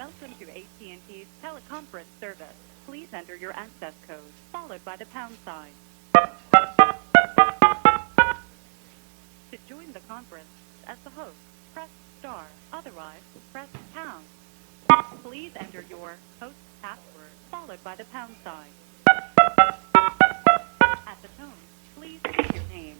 Welcome to AT&T's teleconference service. Please enter your access code, followed by the pound sign. To join the conference as the host, press star. Otherwise, press pound. Please enter your host password, followed by the pound sign. At the tone, please state your name.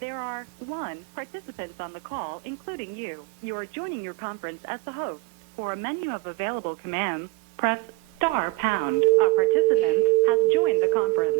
There are 1 participants on the call, including you. You are joining your conference as the host. For a menu of available commands, press star pound. A participant has joined the conference.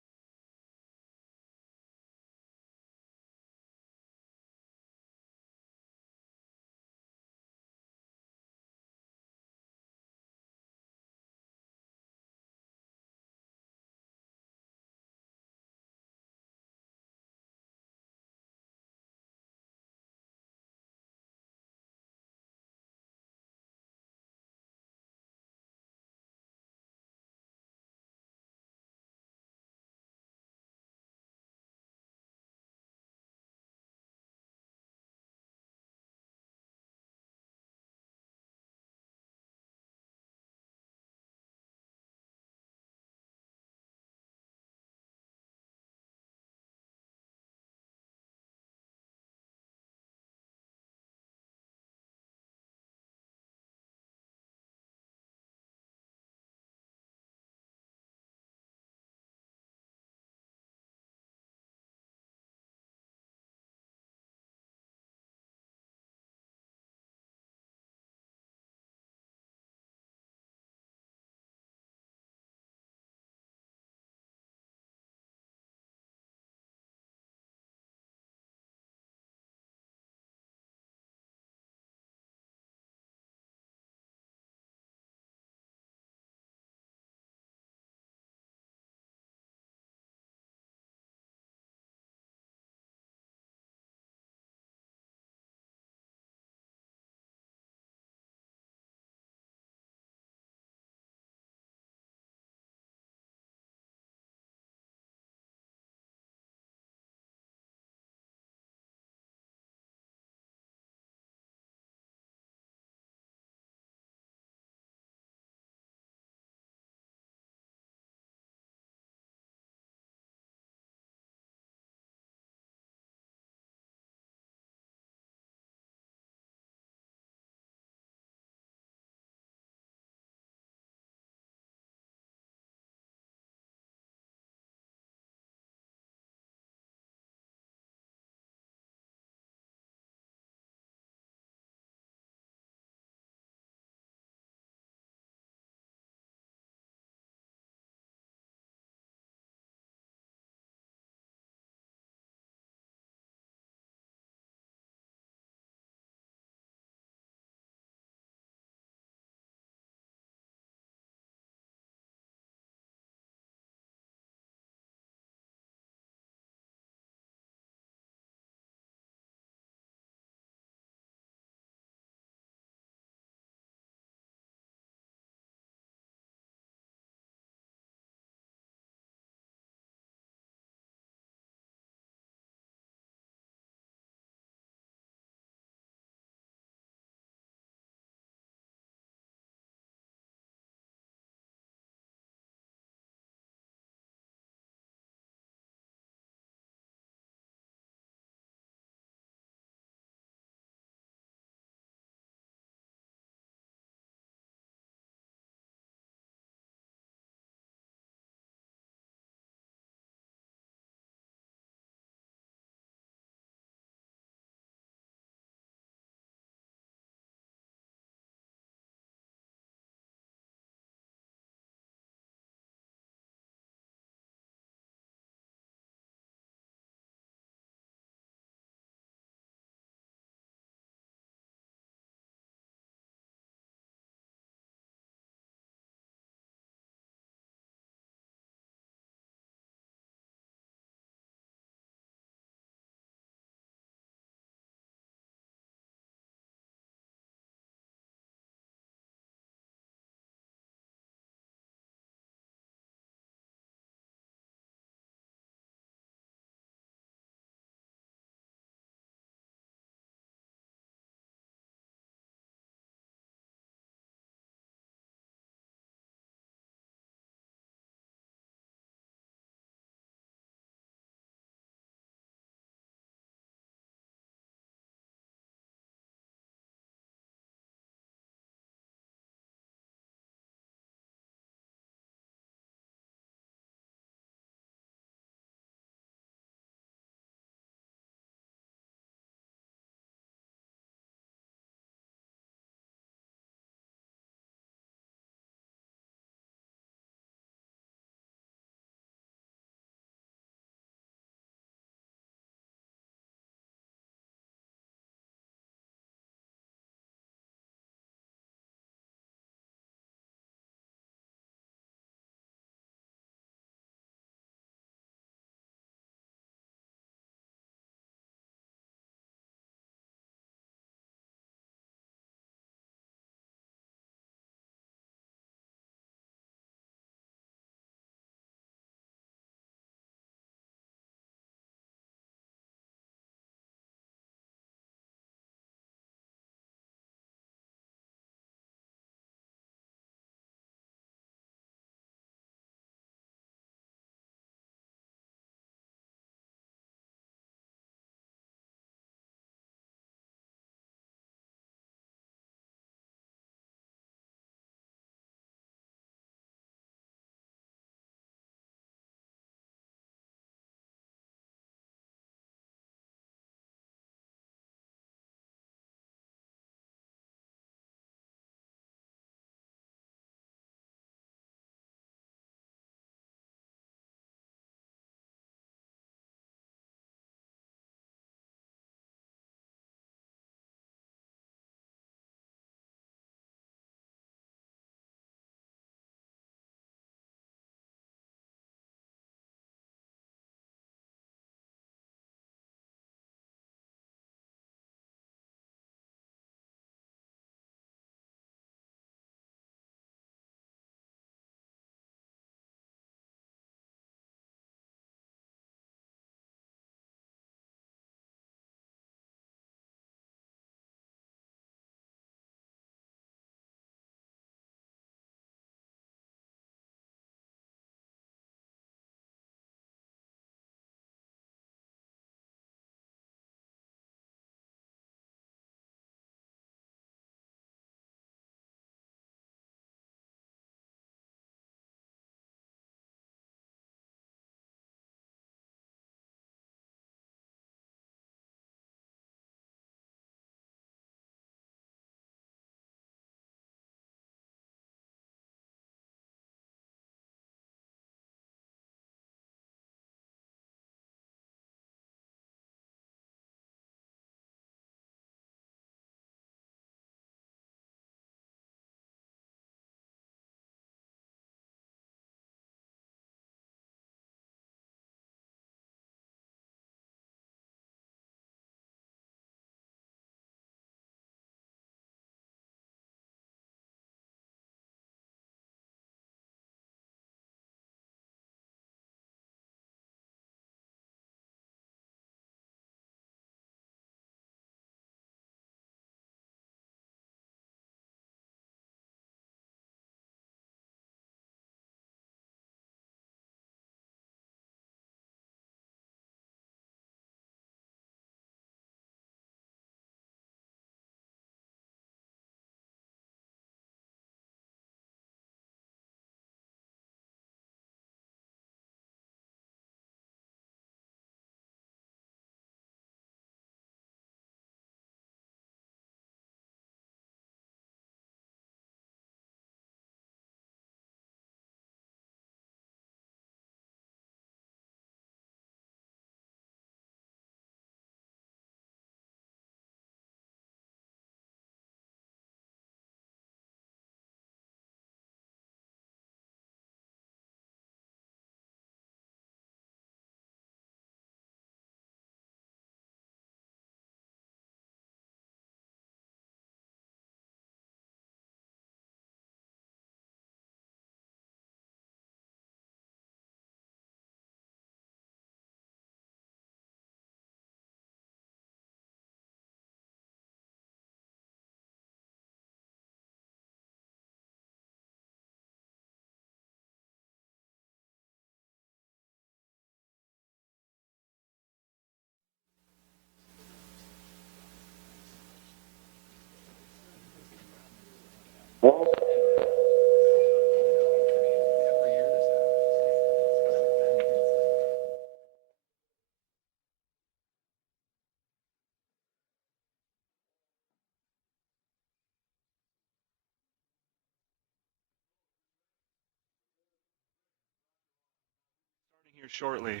here shortly.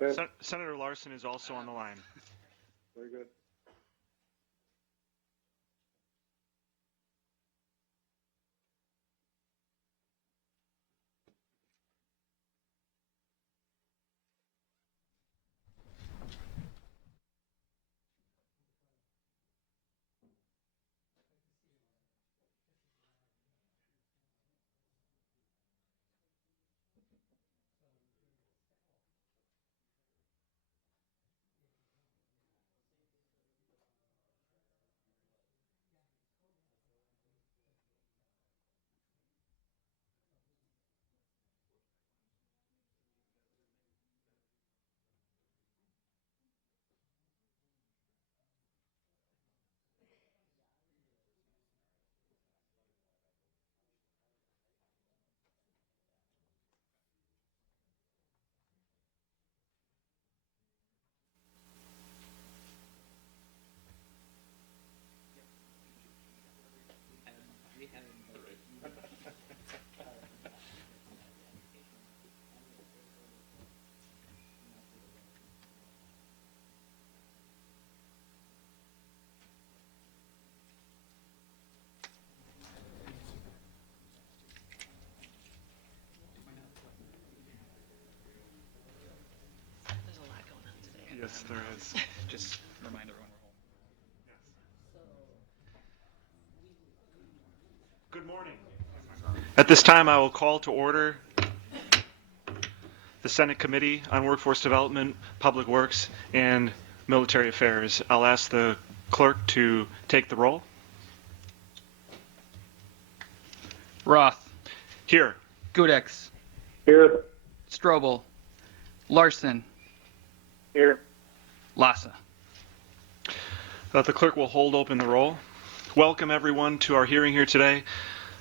Okay. Senator Larson is also on the line. Very good. There's a lot going on today. Yes, there is. Just remind everyone we're home. Good morning. At this time, I will call to order the Senate Committee on Workforce Development, Public Works, and Military Affairs. I'll ask the clerk to take the roll. Roth, Here. Gudex, Here. Strobel, Larson, Here. Lassa. The clerk will hold open the roll. Welcome, everyone, to our hearing here today.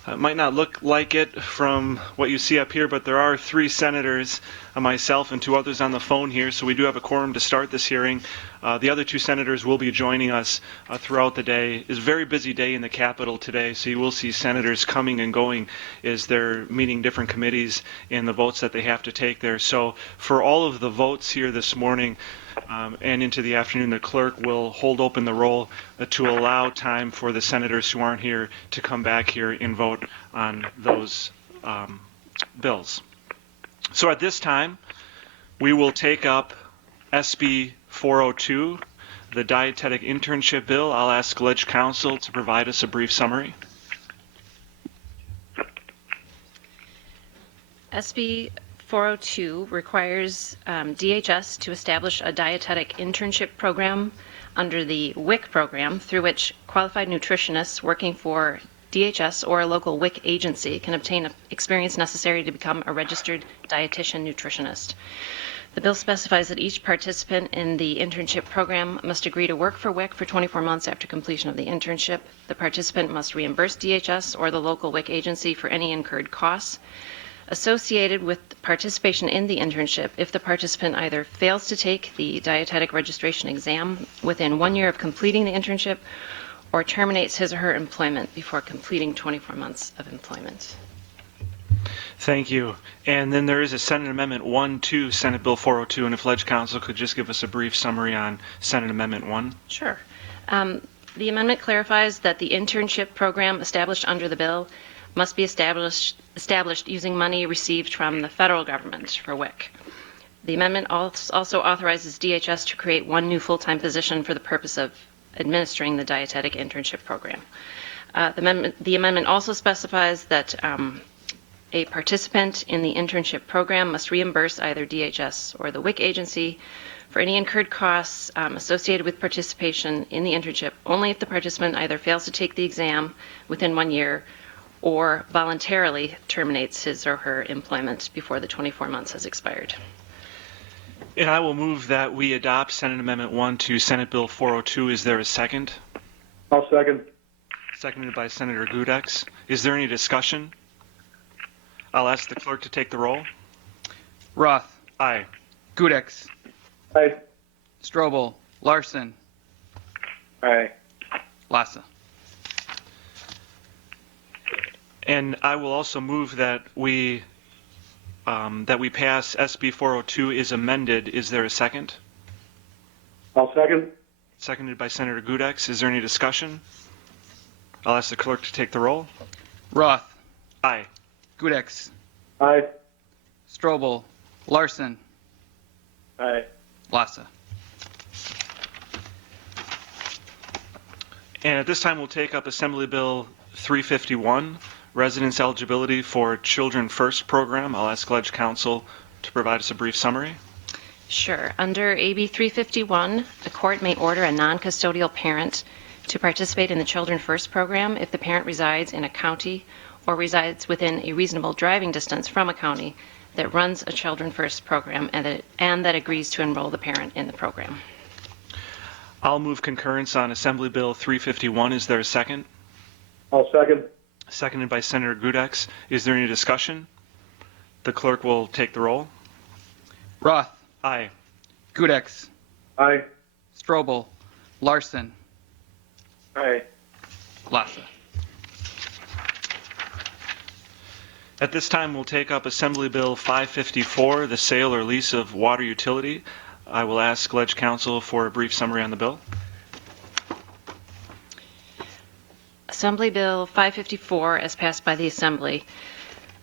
It might not look like it from what you see up here, but there are 3 senators, myself and 2 others on the phone here, so we do have a quorum to start this hearing. The other 2 senators will be joining us throughout the day. It's a very busy day in the Capitol today, so you will see senators coming and going as they're meeting different committees and the votes that they have to take there. So for all of the votes here this morning, and into the afternoon, the clerk will hold open the roll to allow time for the senators who aren't here to come back here and vote on those bills. So at this time, we will take up SB 402, the dietetic internship bill. I'll ask Ledge Counsel to provide us a brief summary. SB 402 requires DHS to establish a dietetic internship program under the WIC program, through which qualified nutritionists working for DHS or a local WIC agency can obtain experience necessary to become a registered dietitian nutritionist. The bill specifies that each participant in the internship program must agree to work for WIC for 24 months after completion of the internship. The participant must reimburse DHS or the local WIC agency for any incurred costs associated with participation in the internship if the participant either fails to take the dietetic registration exam within 1 year of completing the internship or terminates his or her employment before completing 24 months of employment. Thank you. And then there is a Senate Amendment 1 to Senate Bill 402, and if Ledge Counsel could just give us a brief summary on Senate Amendment 1. Sure. The amendment clarifies that the internship program established under the bill must be established using money received from the federal government for WIC. The amendment also authorizes DHS to create 1 new full-time position for the purpose of administering the dietetic internship program. The amendment also specifies that a participant in the internship program must reimburse either DHS or the WIC agency for any incurred costs associated with participation in the internship only if the participant either fails to take the exam within 1 year or voluntarily terminates his or her employment before the 24 months has expired. And I will move that we adopt Senate Amendment 1 to Senate Bill 402. Is there a second? I'll second. Seconded by Senator Gudex. Is there any discussion? I'll ask the clerk to take the roll. Roth, Aye. Gudex, Aye. Strobel, Larson, Aye. Lassa. And I will also move that we that we pass SB 402 is amended. Is there a second? I'll second. Seconded by Senator Gudex. Is there any discussion? I'll ask the clerk to take the roll. Roth, Aye. Gudex, Aye. Strobel, Larson, Aye. Lassa. And at this time, we'll take up Assembly Bill 351, Residence Eligibility for Children First Program. I'll ask Ledge Counsel to provide us a brief summary. Sure. Under AB 351, a court may order a non-custodial parent to participate in the Children First program if the parent resides in a county or resides within a reasonable driving distance from a county that runs a Children First program and that agrees to enroll the parent in the program. I'll move concurrence on Assembly Bill 351. Is there a second? I'll second. Seconded by Senator Gudex. Is there any discussion? The clerk will take the roll. Roth, Aye. Gudex, Aye. Strobel, Larson, Aye. Lassa. At this time, we'll take up Assembly Bill 554, the sale or lease of water utility. I will ask Ledge Counsel for a brief summary on the bill. Assembly Bill 554, as passed by the Assembly,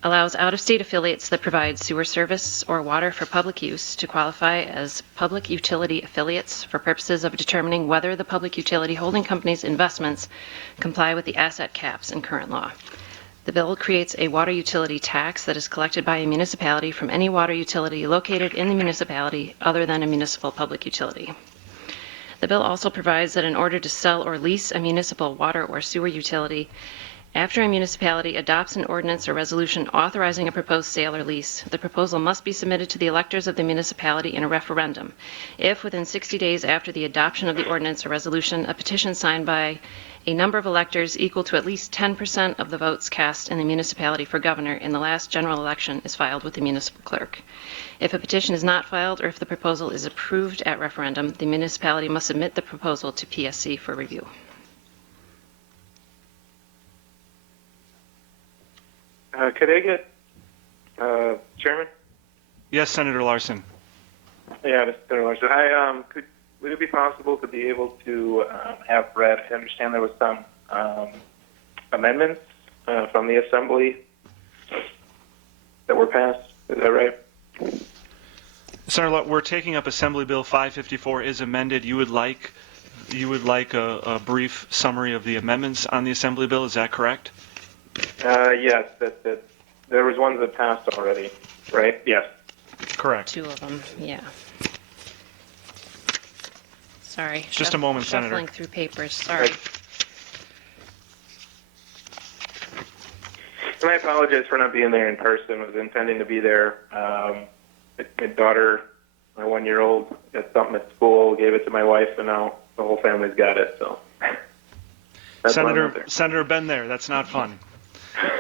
allows out-of-state affiliates that provide sewer service or water for public use to qualify as public utility affiliates for purposes of determining whether the public utility holding company's investments comply with the asset caps in current law. The bill creates a water utility tax that is collected by a municipality from any water utility located in the municipality other than a municipal public utility. The bill also provides that in order to sell or lease a municipal water or sewer utility, after a municipality adopts an ordinance or resolution authorizing a proposed sale or lease, the proposal must be submitted to the electors of the municipality in a referendum. If within 60 days after the adoption of the ordinance or resolution, a petition signed by a number of electors equal to at least 10% of the votes cast in the municipality for governor in the last general election is filed with the municipal clerk. If a petition is not filed or if the proposal is approved at referendum, the municipality must submit the proposal to PSC for review. Could I get, Chairman? Yes, Senator Larson. Yeah, Mr. Senator Larson. Would it be possible to be able to have read? I understand there was some amendments from the Assembly that were passed. Is that right? Senator, we're taking up Assembly Bill 554 is amended. You would like a brief summary of the amendments on the Assembly Bill. Is that correct? Yes. That there was ones that passed already, right? Yes. Correct. Two of them, yeah. Sorry. Just a moment, Senator. Shuffling through papers, sorry. And I apologize for not being there in person. I was intending to be there. My daughter, my 1-year-old, got something at school, gave it to my wife, and now the whole family's got it. So, that's why I'm not there. Senator, been there. That's not fun.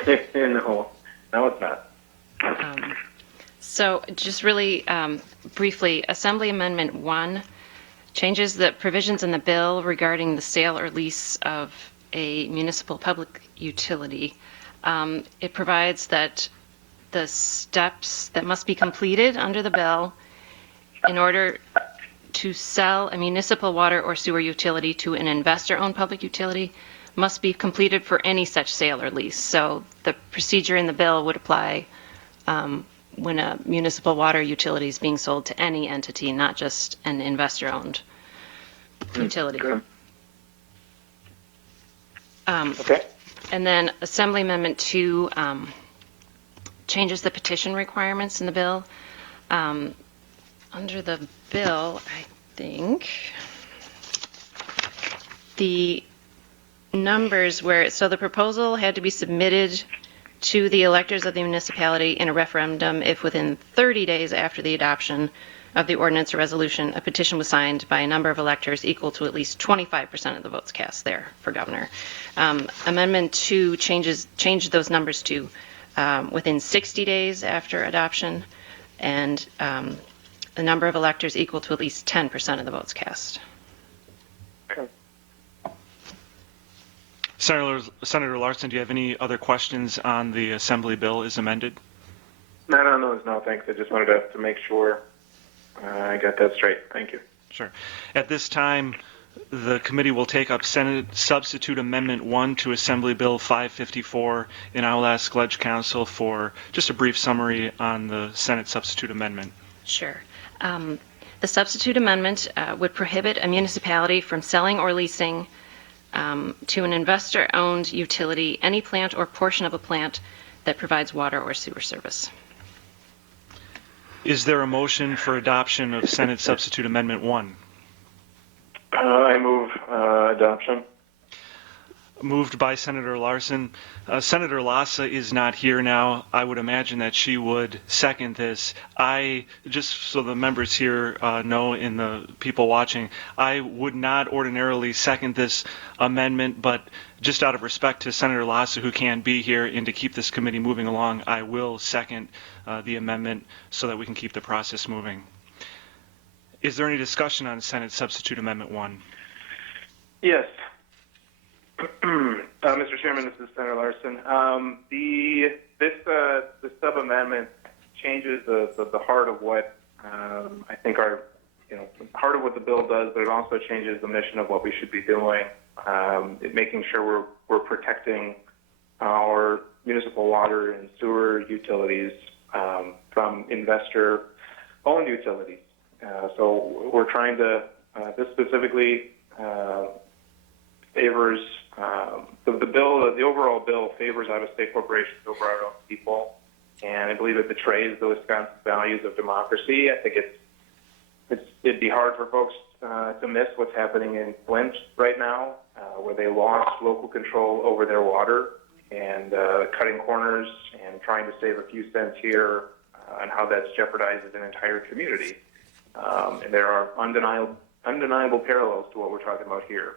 No, it's not. So just really briefly, Assembly Amendment 1 changes the provisions in the bill regarding the sale or lease of a municipal public utility. It provides that the steps that must be completed under the bill in order to sell a municipal water or sewer utility to an investor-owned public utility must be completed for any such sale or lease. So the procedure in the bill would apply when a municipal water utility is being sold to any entity, not just an investor-owned utility. Good. Okay. And then Assembly Amendment 2 changes the petition requirements in the bill. Under the bill, I think the numbers where, so the proposal had to be submitted to the electors of the municipality in a referendum if within 30 days after the adoption of the ordinance or resolution, a petition was signed by a number of electors equal to at least 25% of the votes cast there for governor. Amendment 2 changed those numbers to within 60 days after adoption, and a number of electors equal to at least 10% of the votes cast. Okay. Senator Larson, do you have any other questions on the Assembly Bill as amended? Not on no is no, thanks. I just wanted to make sure I got that straight. Thank you. Sure. At this time, the committee will take up Senate Substitute Amendment 1 to Assembly Bill 554, and I will ask Ledge Counsel for just a brief summary on the Senate Substitute Amendment. Sure. The substitute amendment would prohibit a municipality from selling or leasing to an investor-owned utility any plant or portion of a plant that provides water or sewer service. Is there a motion for adoption of Senate Substitute Amendment 1? I move adoption. Moved by Senator Larson. Senator Lassa is not here now. I would imagine that she would second this. Just so the members here know and the people watching, I would not ordinarily second this amendment, but just out of respect to Senator Lassa, who can't be here, and to keep this committee moving along, I will second the amendment so that we can keep the process moving. Is there any discussion on Senate Substitute Amendment 1? Yes. Mr. Chairman, this is Senator Larson. The sub-amendment changes the heart of what I think heart of what the bill does, but it also changes the mission of what we should be doing, making sure we're protecting our municipal water and sewer utilities from investor-owned utilities. So we're trying to, this specifically favors, the overall bill favors out-of-state corporations over our own people, and I believe it betrays the Wisconsin values of democracy. I think it'd be hard for folks to miss what's happening in Flint right now, where they lost local control over their water and cutting corners and trying to save a few cents here, and how that jeopardizes an entire community. And there are undeniable parallels to what we're talking about here.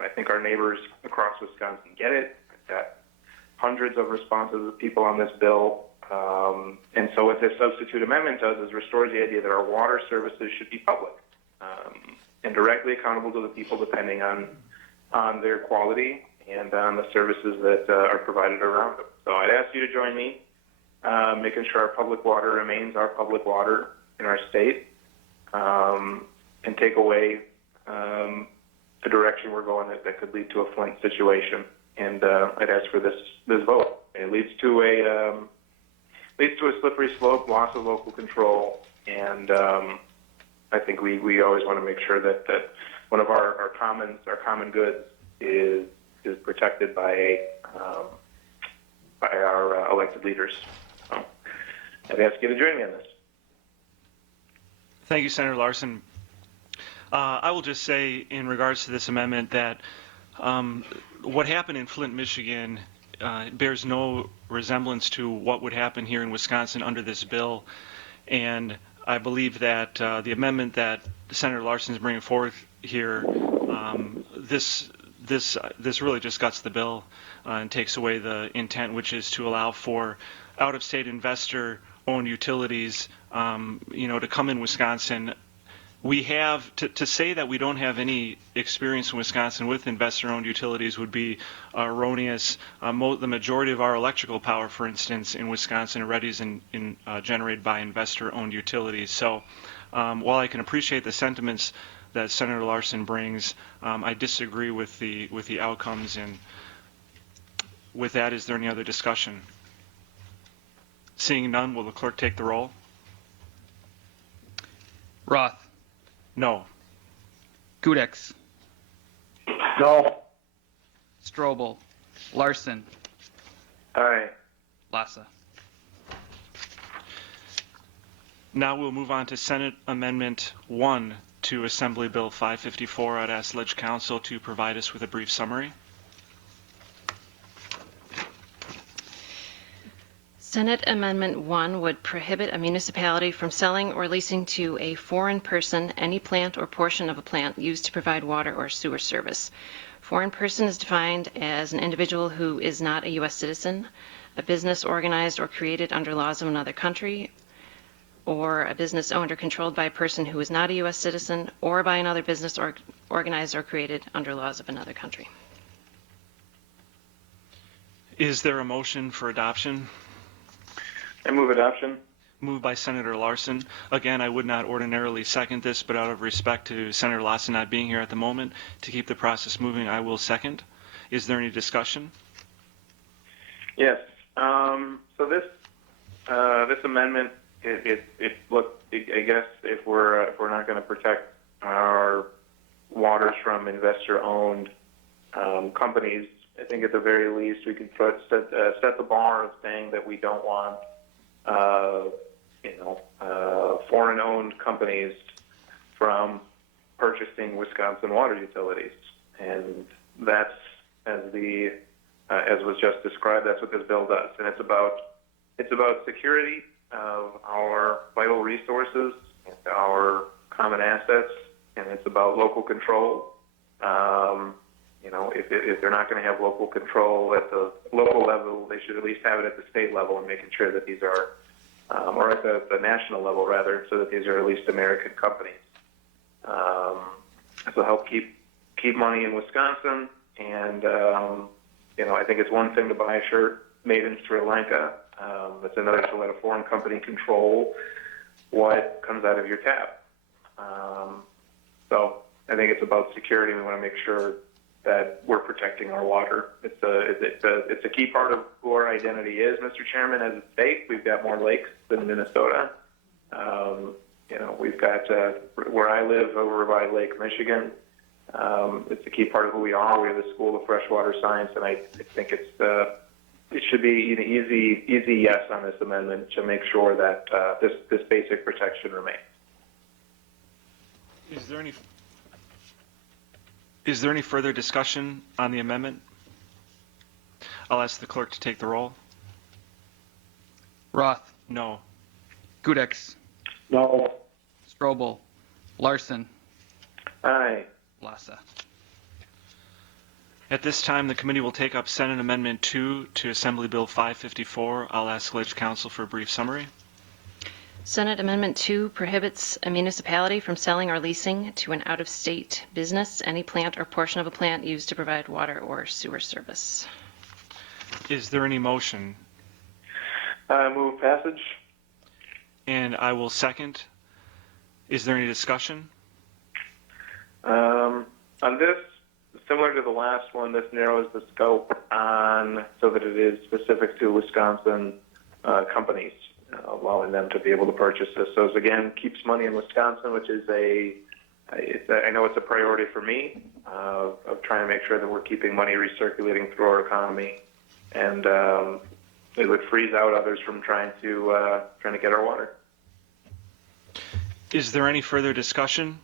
I think our neighbors across Wisconsin get it. I've got hundreds of responses of people on this bill. And so what this substitute amendment does is restores the idea that our water services should be public and directly accountable to the people depending on their quality and on the services that are provided around them. So I'd ask you to join me, making sure our public water remains our public water in our state, and take away the direction we're going that could lead to a Flint situation. And I'd ask for this vote. It leads to a slippery slope, loss of local control, and I think we always want to make sure that one of our common goods is protected by our elected leaders. So I'd ask you to join me on this. Thank you, Senator Larson. I will just say in regards to this amendment that what happened in Flint, Michigan bears no resemblance to what would happen here in Wisconsin under this bill. And I believe that the amendment that Senator Larson is bringing forth here, this really just guts the bill and takes away the intent, which is to allow for out-of-state investor-owned utilities, to come in Wisconsin. We have to say that we don't have any experience in Wisconsin with investor-owned utilities would be erroneous. The majority of our electrical power, for instance, in Wisconsin already is generated by investor-owned utilities. So while I can appreciate the sentiments that Senator Larson brings, I disagree with the outcomes. And with that, is there any other discussion? Seeing none, will the clerk take the roll? Roth. No. Gudex. No. Strobel. Larson. Aye. Lassa. Now we'll move on to Senate Amendment 1 to Assembly Bill 554. I'd ask Ledge Counsel to provide us with a brief summary. Senate Amendment 1 would prohibit a municipality from selling or leasing to a foreign person any plant or portion of a plant used to provide water or sewer service. Foreign person is defined as an individual who is not a U.S. citizen, a business organized or created under laws of another country, or a business owned or controlled by a person who is not a U.S. citizen, or by another business organized or created under laws of another country. Is there a motion for adoption? I move adoption. Moved by Senator Larson. Again, I would not ordinarily second this, but out of respect to Senator Larson not being here at the moment, to keep the process moving, I will second. Is there any discussion? Yes. So this amendment, I guess if we're not going to protect our waters from investor-owned companies, I think at the very least we could set the bar of saying that we don't want foreign-owned companies from purchasing Wisconsin water utilities, and that's as was just described. That's what this bill does, and it's about security of our vital resources, our common assets, and it's about local control. If they're not going to have local control at the local level, they should at least have it at the state level and making sure that these are, or at the national level rather, so that these are at least American companies. This will help keep money in Wisconsin, and I think it's one thing to buy a shirt made in Sri Lanka. It's another to let a foreign company control what comes out of your tap. So I think it's about security. We want to make sure that we're protecting our water. It's a key part of who our identity is, Mr. Chairman. As a state, we've got more lakes than Minnesota. We've got where I live over by Lake Michigan. It's a key part of who we are. We're the School of Freshwater Science, and I think it should be an easy yes on this amendment to make sure that this basic protection remains. Is there any further discussion on the amendment? I'll ask the clerk to take the roll. Roth, No. Gudex, No. Strobel, Larson, Aye. Lassa. At this time, the committee will take up Senate Amendment 2 to Assembly Bill 554. I'll ask Ledge Counsel for a brief summary. Senate Amendment 2 prohibits a municipality from selling or leasing to an out-of-state business any plant or portion of a plant used to provide water or sewer service. Is there any motion? Move passage. And I will second. Is there any discussion? On this, similar to the last one, this narrows the scope on so that it is specific to Wisconsin companies, allowing them to be able to purchase this. So it again keeps money in Wisconsin, which is I know it's a priority for me of trying to make sure that we're keeping money recirculating through our economy, and it would freeze out others from trying to get our water. Is there any further discussion?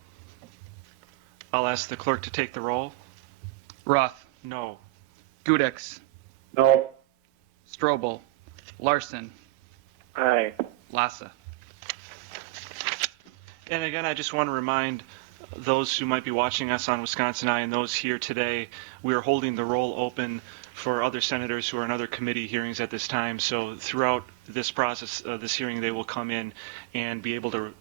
I'll ask the clerk to take the roll. Roth, No. Gudex, No. Strobel, Larson, Aye. Lassa. And again, I just want to remind those who might be watching us on Wisconsin Eye and those here today, we are holding the roll open for other senators who are in other committee hearings at this time. So throughout this process, this hearing, they will come in and be able to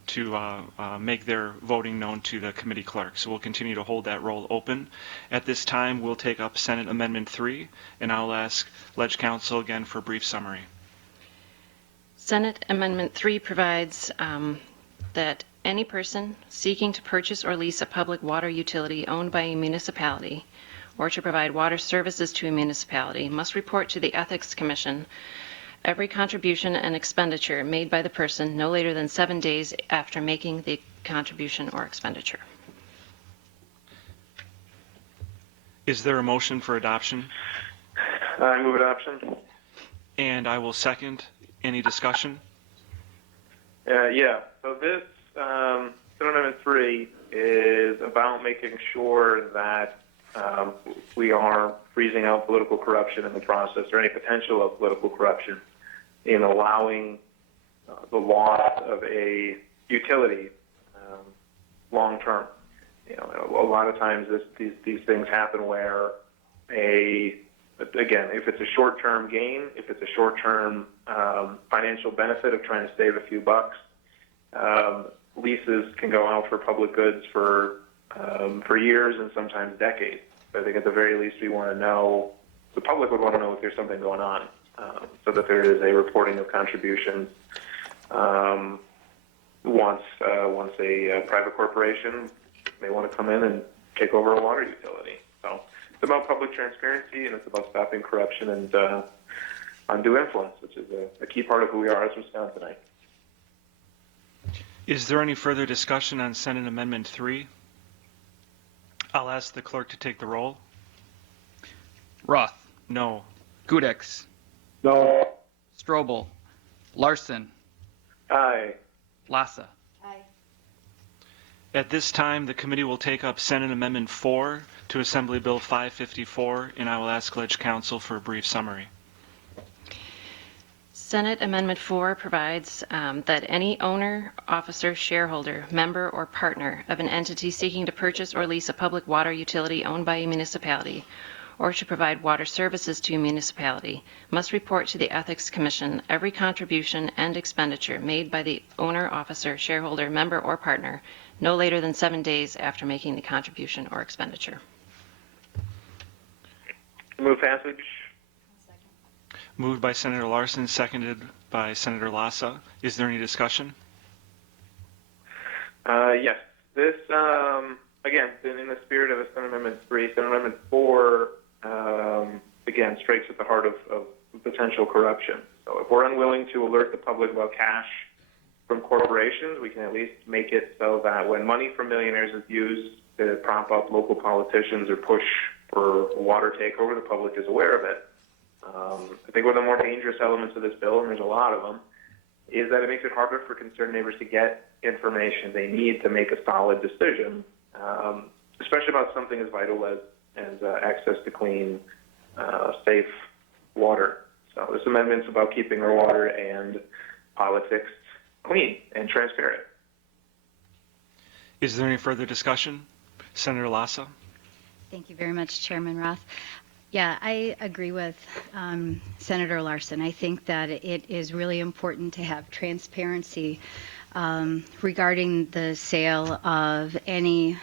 make their voting known to the committee clerk. So we'll continue to hold that roll open. At this time, we'll take up Senate Amendment 3, and I'll ask Ledge Counsel again for a brief summary. Senate Amendment 3 provides that any person seeking to purchase or lease a public water utility owned by a municipality or to provide water services to a municipality must report to the Ethics Commission every contribution and expenditure made by the person no later than 7 days after making the contribution or expenditure. Is there a motion for adoption? I move adoption. And I will second. Any discussion? Yeah. So this Senate Amendment 3 is about making sure that we are freezing out political corruption in the process, or any potential of political corruption, in allowing the loss of a utility long term. A lot of times these things happen where again, if it's a short-term gain, if it's a short-term financial benefit of trying to save a few bucks, leases can go out for public goods for years and sometimes decades. But I think at the very least we want to know, the public would want to know if there's something going on, so that there is a reporting of contributions once a private corporation may want to come in and take over a water utility. So it's about public transparency, and it's about stopping corruption and undue influence, which is a key part of who we are as Wisconsinites. Is there any further discussion on Senate Amendment 3? I'll ask the clerk to take the roll. Roth, No. Gudix, No. Strobel, Larson, Aye. Lassa. At this time, the committee will take up Senate Amendment 4 to Assembly Bill 554, and I will ask Ledge Council for a brief summary. Senate Amendment 4 provides that any owner, officer, shareholder, member, or partner of an entity seeking to purchase or lease a public water utility owned by a municipality or to provide water services to a municipality must report to the Ethics Commission every contribution and expenditure made by the owner, officer, shareholder, member, or partner no later than 7 days after making the contribution or expenditure. Move passage. Moved by Senator Larson, seconded by Senator Lassa. Is there any discussion? Yes. This, again, in the spirit of Senate Amendment 3, Senate Amendment 4, again, strikes at the heart of potential corruption. So if we're unwilling to alert the public about cash from corporations, we can at least make it so that when money from millionaires is used to prop up local politicians or push for water takeover, the public is aware of it. I think one of the more dangerous elements of this bill, and there's a lot of them, is that it makes it harder for concerned neighbors to get information they need to make a solid decision, especially about something as vital as access to clean, safe water. So this amendment's about keeping our water and politics clean and transparent. Is there any further discussion? Senator Lassa? Thank you very much, Chairman Roth. Yeah, I agree with Senator Larson. I think that it is really important to have transparency regarding the sale of any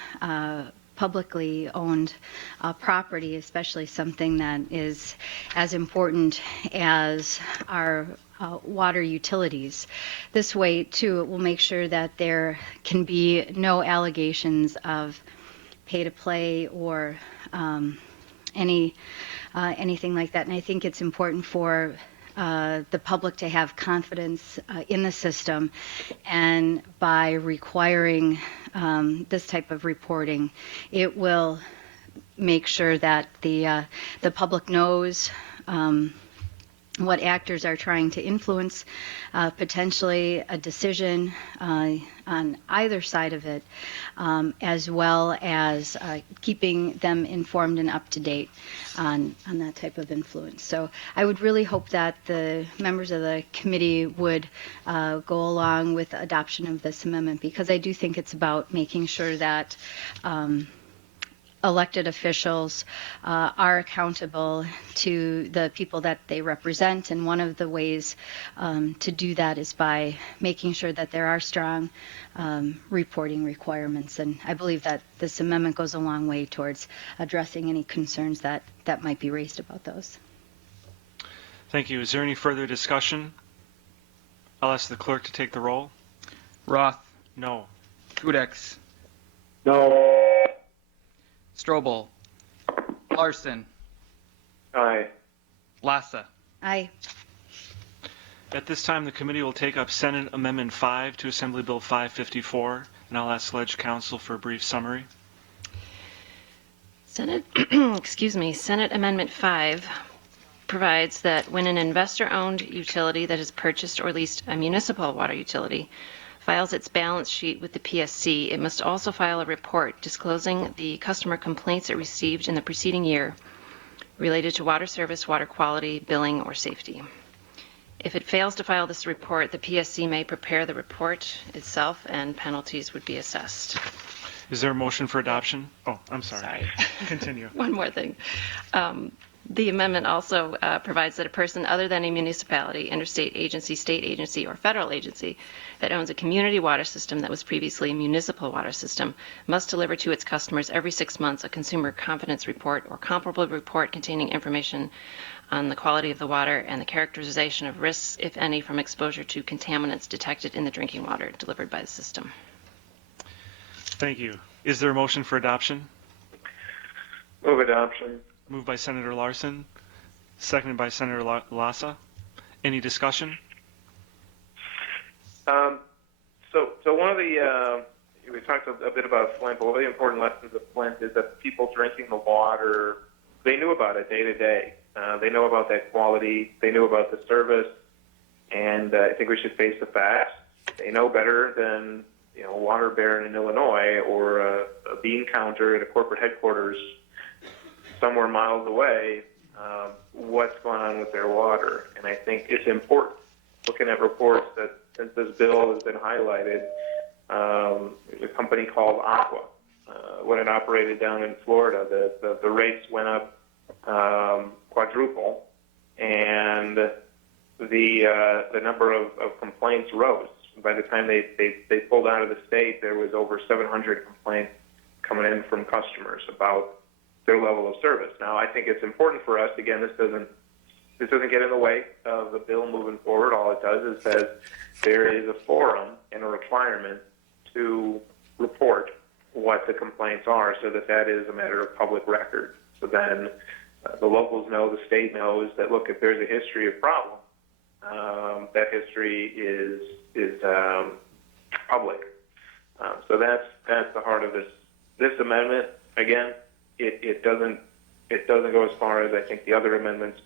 publicly owned property, especially something that is as important as our water utilities. This way, too, it will make sure that there can be no allegations of pay-to-play or anything like that. And I think it's important for the public to have confidence in the system, and by requiring this type of reporting, it will make sure that the public knows what actors are trying to influence potentially a decision on either side of it, as well as keeping them informed and up to date on that type of influence. So I would really hope that the members of the committee would go along with the adoption of this amendment, because I do think it's about making sure that elected officials are accountable to the people that they represent, and one of the ways to do that is by making sure that there are strong reporting requirements. And I believe that this amendment goes a long way towards addressing any concerns that might be raised about those. Thank you. Is there any further discussion? I'll ask the clerk to take the roll. Roth, No. Gudix, No. Strobel, Larson, Aye. Lassa. Aye. At this time, the committee will take up Senate Amendment 5 to Assembly Bill 554, and I'll ask Ledge Council for a brief summary. Senate Amendment 5 provides that when an investor-owned utility that has purchased or leased a municipal water utility files its balance sheet with the PSC, it must also file a report disclosing the customer complaints it received in the preceding year related to water service, water quality, billing, or safety. If it fails to file this report, the PSC may prepare the report itself and penalties would be assessed. Is there a motion for adoption? Oh, I'm sorry. Continue. One more thing. The amendment also provides that a person other than a municipality, interstate agency, state agency, or federal agency that owns a community water system that was previously a municipal water system must deliver to its customers every 6 months a consumer confidence report or comparable report containing information on the quality of the water and the characterization of risks, if any, from exposure to contaminants detected in the drinking water delivered by the system. Thank you. Is there a motion for adoption? Move adoption. Moved by Senator Larson, seconded by Senator Lassa. Any discussion? So one of the, we talked a bit about Flint, but one of the important lessons of Flint is that people drinking the water, they knew about it day to day. They know about that quality. They knew about the service. And I think we should face the facts. They know better than, a water baron in Illinois or a bean counter at a corporate headquarters somewhere miles away, what's going on with their water. And I think it's important, looking at reports that since this bill has been highlighted, there's a company called Aqua. When it operated down in Florida, the rates went up quadruple, and the number of complaints rose. By the time they pulled out of the state, there was over 700 complaints coming in from customers about their level of service. Now, I think it's important for us. Again, this doesn't get in the way of the bill moving forward. All it does is says there is a forum and a requirement to report what the complaints are, so that is a matter of public record. So then the locals know, the state knows that, look, if there's a history of problem, that history is public. So that's the heart of this amendment. Again, it doesn't go as far as I think the other amendments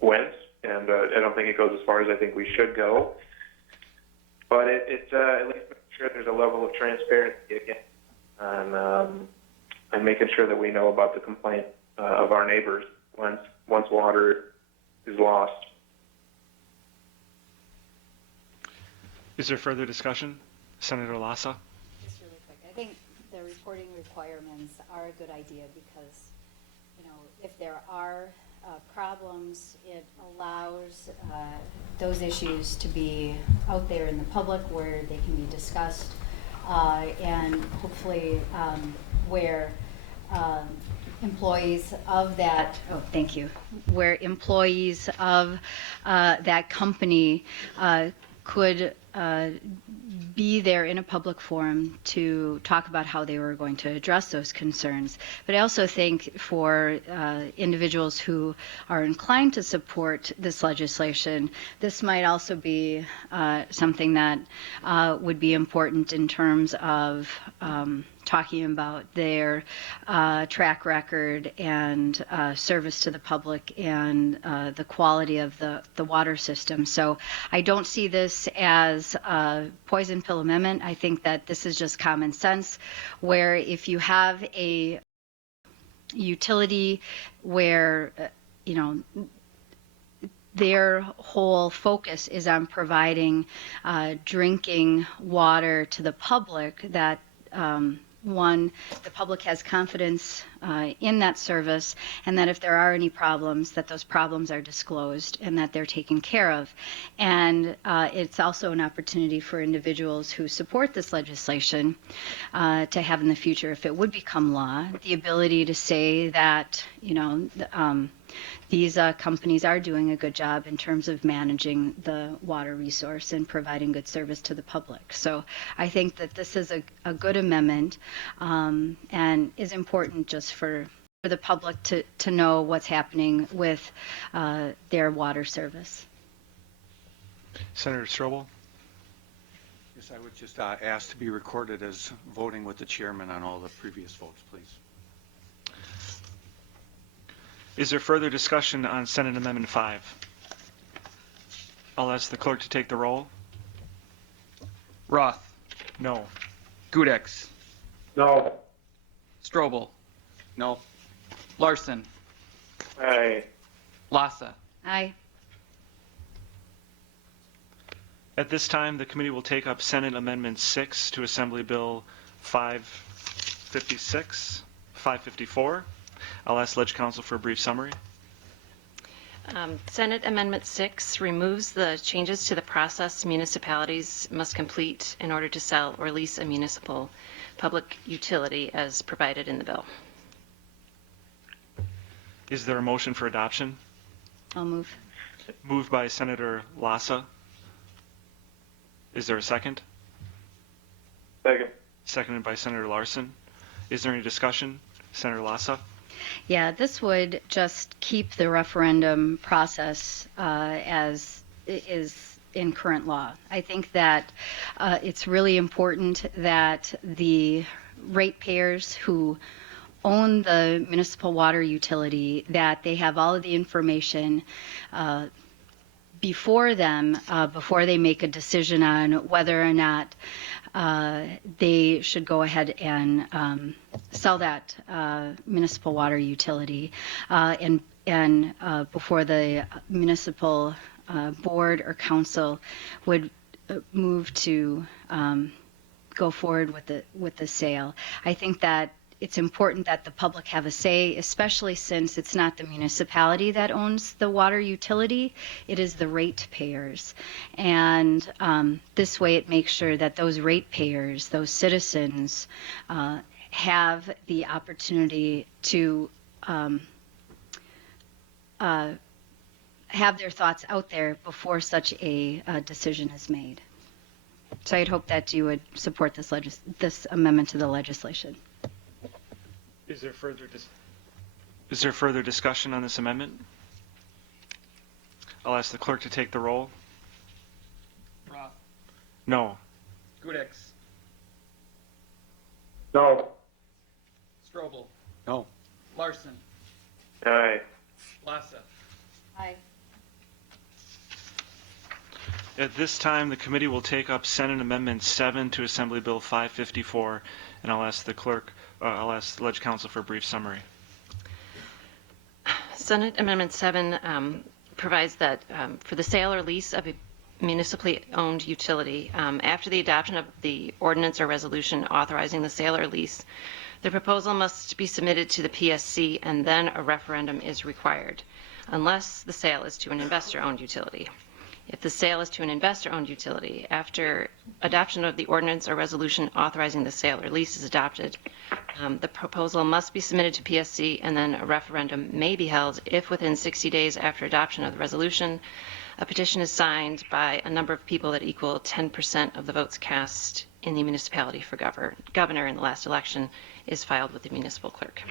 went, and I don't think it goes as far as I think we should go. But it at least making sure there's a level of transparency again, and making sure that we know about the complaint of our neighbors once water is lost. Is there further discussion? Senator Lassa? Just really quick. I think the reporting requirements are a good idea because, if there are problems, it allows those issues to be out there in the public where they can be discussed, and hopefully where employees of that, where employees of that company could be there in a public forum to talk about how they were going to address those concerns. But I also think for individuals who are inclined to support this legislation, this might also be something that would be important in terms of talking about their track record and service to the public and the quality of the water system. So I don't see this as a poison pill amendment. I think that this is just common sense, where if you have a utility where, their whole focus is on providing drinking water to the public, that the public has confidence in that service, and that if there are any problems, that those problems are disclosed and that they're taken care of. And it's also an opportunity for individuals who support this legislation to have in the future, if it would become law, the ability to say that, these companies are doing a good job in terms of managing the water resource and providing good service to the public. So I think that this is a good amendment, and is important just for the public to know what's happening with their water service. Senator Strobel? Yes, I would just ask to be recorded as voting with the chairman on all the previous votes, please. Is there further discussion on Senate Amendment 5? I'll ask the clerk to take the roll. Roth. No. Gudex. No. Strobel. No. Larson. Aye. Lassa. Aye. At this time, the committee will take up Senate Amendment 6 to Assembly Bill 554. I'll ask Ledge Council for a brief summary. Senate Amendment 6 removes the changes to the process municipalities must complete in order to sell or lease a municipal public utility as provided in the bill. Is there a motion for adoption? I'll move. Moved by Senator Lassa. Is there a second? Second. Seconded by Senator Larson. Is there any discussion? Senator Lassa? Yeah, this would just keep the referendum process as is in current law. I think that it's really important that the ratepayers who own the municipal water utility, that they have all of the information before them, before they make a decision on whether or not they should go ahead and sell that municipal water utility, and before the municipal board or council would move to go forward with the sale. I think that it's important that the public have a say, especially since it's not the municipality that owns the water utility, it is the ratepayers. And this way it makes sure that those ratepayers, those citizens, have the opportunity to have their thoughts out there before such a decision is made. So I'd hope that you would support this amendment to the legislation. Is there further discussion on this amendment? I'll ask the clerk to take the roll. Roth. No. Gudex. No. Strobel. No. Larson. Aye. Lassa. Aye. At this time, the committee will take up Senate Amendment 7 to Assembly Bill 554, and I'll ask the Ledge Council for a brief summary. Senate Amendment 7 provides that for the sale or lease of a municipally owned utility, after the adoption of the ordinance or resolution authorizing the sale or lease, the proposal must be submitted to the PSC and then a referendum is required, unless the sale is to an investor-owned utility. If the sale is to an investor-owned utility, after adoption of the ordinance or resolution authorizing the sale or lease is adopted, the proposal must be submitted to PSC and then a referendum may be held if within 60 days after adoption of the resolution, a petition is signed by a number of people that equal 10% of the votes cast in the municipality for governor in the last election is filed with the municipal clerk.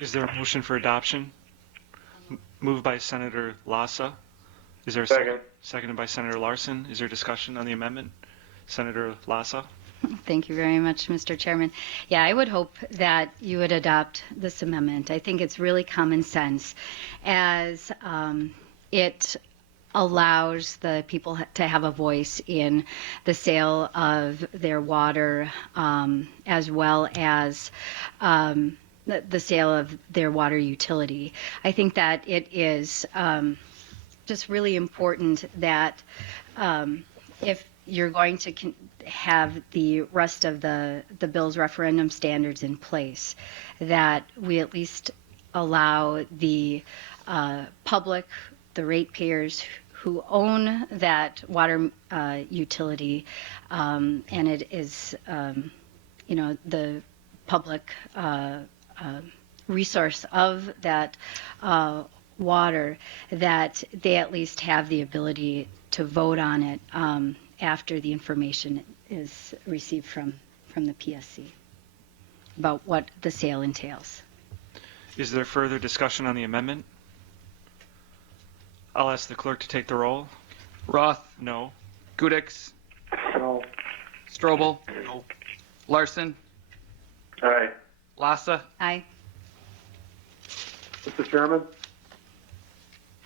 Is there a motion for adoption? Moved by Senator Lassa. Is there a Second. Seconded by Senator Larson. Is there discussion on the amendment? Senator Lassa? Thank you very much, Mr. Chairman. Yeah, I would hope that you would adopt this amendment. I think it's really common sense, as it allows the people to have a voice in the sale of their water, as well as the sale of their water utility. I think that it is just really important that if you're going to have the rest of the bill's referendum standards in place, that we at least allow the public, the ratepayers who own that water utility, and it is, the public resource of that water, that they at least have the ability to vote on it after the information is received from the PSC about what the sale entails. Is there further discussion on the amendment? I'll ask the clerk to take the roll. Roth. No. Gudex. No. Strobel. No. Larson. Aye. Lassa. Aye. Mr. Chairman,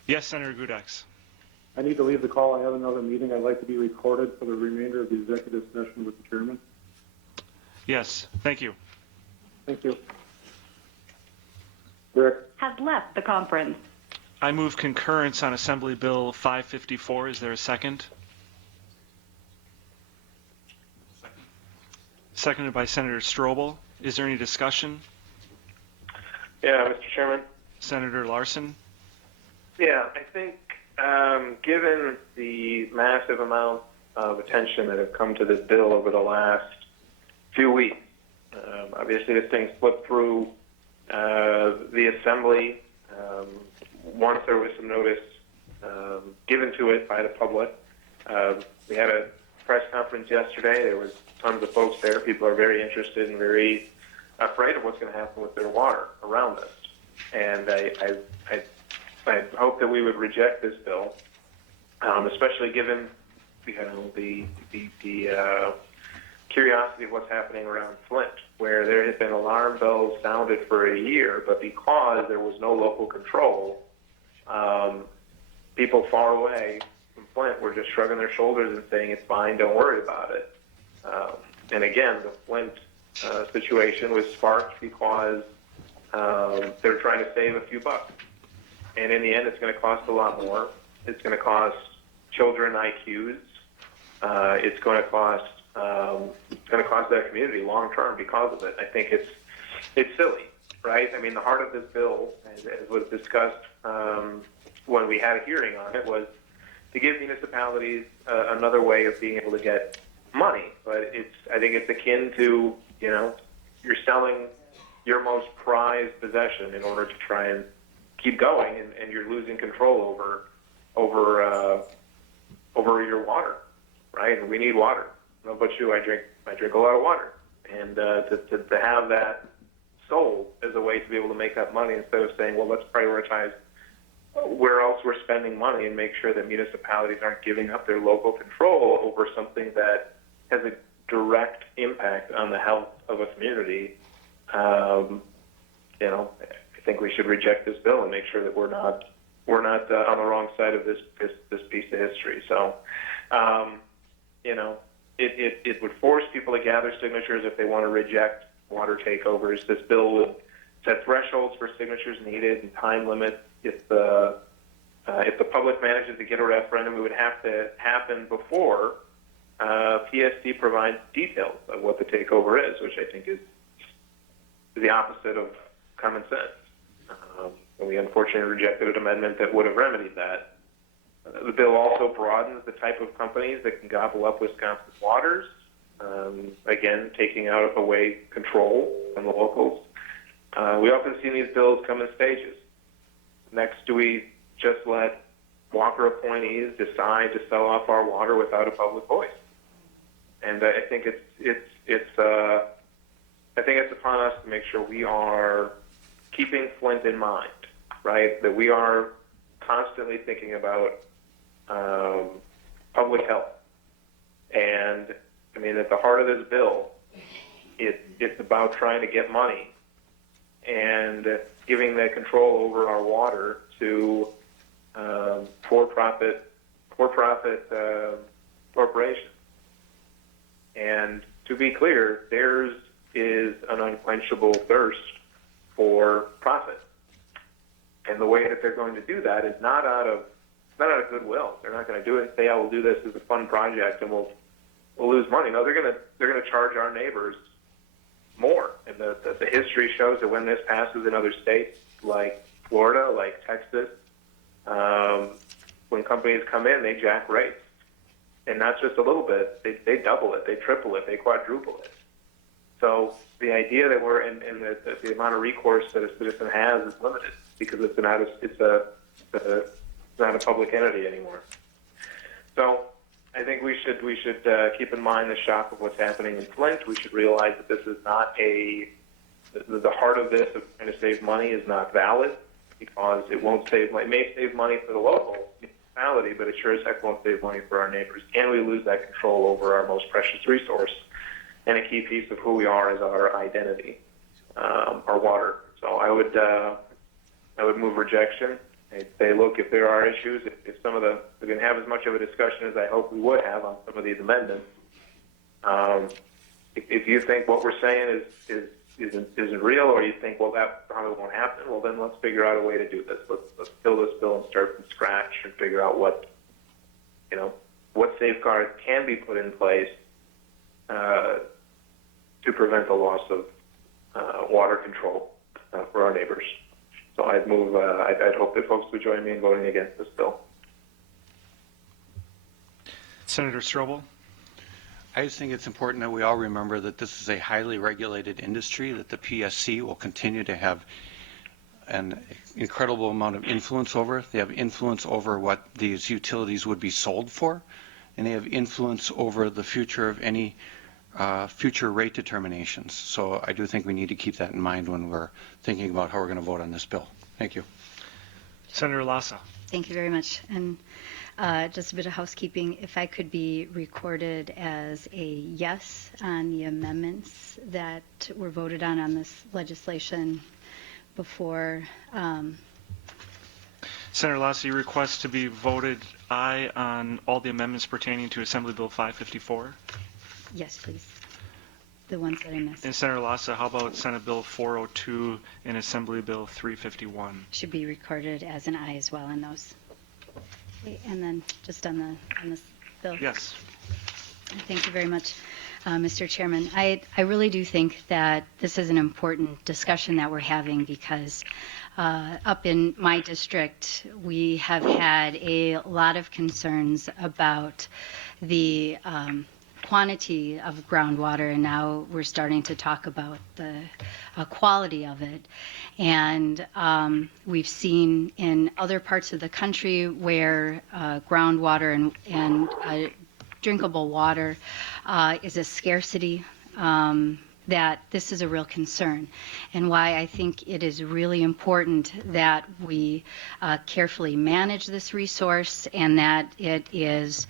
Yes, Senator Gudex. I need to leave the call. I have another meeting. I'd like to be recorded for the remainder of the executive session with the chairman. Yes, thank you. Thank you. Rick? Has left the conference. I move concurrence on Assembly Bill 554. Is there a second? Seconded by Senator Strobel. Is there any discussion? Yeah, Mr. Chairman. Senator Larson? Yeah, I think given the massive amount of attention that have come to this bill over the last few weeks, obviously this thing slipped through the assembly, once there was some notice given to it by the public, we had a press conference yesterday. There was tons of folks there. People are very interested and very afraid of what's going to happen with their water around this. And I hope that we would reject this bill, especially given the curiosity of what's happening around Flint, where there had been alarm bells sounded for a year, but because there was no local control, people far away from Flint were just shrugging their shoulders and saying, it's fine, don't worry about it. And again, the Flint situation was sparked because they're trying to save a few bucks. And in the end, it's going to cost a lot more. It's going to cost children IQs. It's going to cost that community long term because of it. I think it's silly, right? I mean, the heart of this bill, as was discussed when we had a hearing on it, was to give municipalities another way of being able to get money. But I think it's akin to, you're selling your most prized possession in order to try and keep going, and you're losing control over your water, right? And we need water. I don't know about you, I drink a lot of water, and to have that sold as a way to be able to make that money instead of saying, well, let's prioritize where else we're spending money and make sure that municipalities aren't giving up their local control over something that has a direct impact on the health of a community. I think we should reject this bill and make sure that we're not on the wrong side of this piece of history. So, it would force people to gather signatures if they want to reject water takeovers. This bill would set thresholds for signatures needed and time limits. If the public manages to get a referendum, it would have to happen before PSD provides details of what the takeover is, which I think is the opposite of common sense. We unfortunately rejected an amendment that would have remedied that. The bill also broadens the type of companies that can gobble up Wisconsin's waters, again, taking out away control from the locals. We often see these bills come in stages. Next, do we just let Walker appointees decide to sell off our water without a public voice? And I think it's upon us to make sure we are keeping Flint in mind, right? That we are constantly thinking about public health. And I mean, at the heart of this bill, it's about trying to get money and giving the control over our water to for-profit corporations. And to be clear, theirs is an unquenchable thirst for profit. And the way that they're going to do that is not out of goodwill. They're not going to do it and say, "Oh, we'll do this as a fun project and we'll lose money." No, they're going to charge our neighbors more. And the history shows that when this passes in other states like Florida, like Texas, when companies come in, they jack rates. And not just a little bit, they double it, they triple it, they quadruple it. So the idea that we're in the amount of recourse that a citizen has is limited because it's not a public entity anymore. So I think we should keep in mind the shock of what's happening in Flint. We should realize that this is not the heart of this of trying to save money is not valid because it won't save money. It may save money for the local municipality, but it sure as heck won't save money for our neighbors. And we lose that control over our most precious resource and a key piece of who we are as our identity, our water. So I would move rejection. I'd say, look, if there are issues, if we can have as much of a discussion as I hope we would have on some of these amendments. If you think what we're saying isn't real, or you think, well, that probably won't happen, well, then let's figure out a way to do this. Let's kill this bill and start from scratch and figure out what safeguards can be put in place to prevent the loss of water control for our neighbors. So I'd hope that folks would join me in voting against this bill. Senator Strobel? I just think it's important that we all remember that this is a highly regulated industry, that the PSC will continue to have an incredible amount of influence over. They have influence over what these utilities would be sold for, and they have influence over the future of any future rate determinations. So I do think we need to keep that in mind when we're thinking about how we're going to vote on this bill. Thank you. Senator Lassa. Thank you very much. And just a bit of housekeeping, if I could be recorded as a yes on the amendments that were voted on this legislation before. Senator Lassa, you request to be voted aye on all the amendments pertaining to Assembly Bill 554? Yes, please. The ones that I missed. And Senator Lassa, how about Senate Bill 402 and Assembly Bill 351? Should be recorded as an aye as well on those. Okay, and then just on this bill. Yes. Thank you very much, Mr. Chairman. I really do think that this is an important discussion that we're having because up in my district, we have had a lot of concerns about the quantity of groundwater, and now we're starting to talk about the quality of it. And we've seen in other parts of the country where groundwater and drinkable water is a scarcity, that this is a real concern, and why I think it is really important that we carefully manage this resource and that it is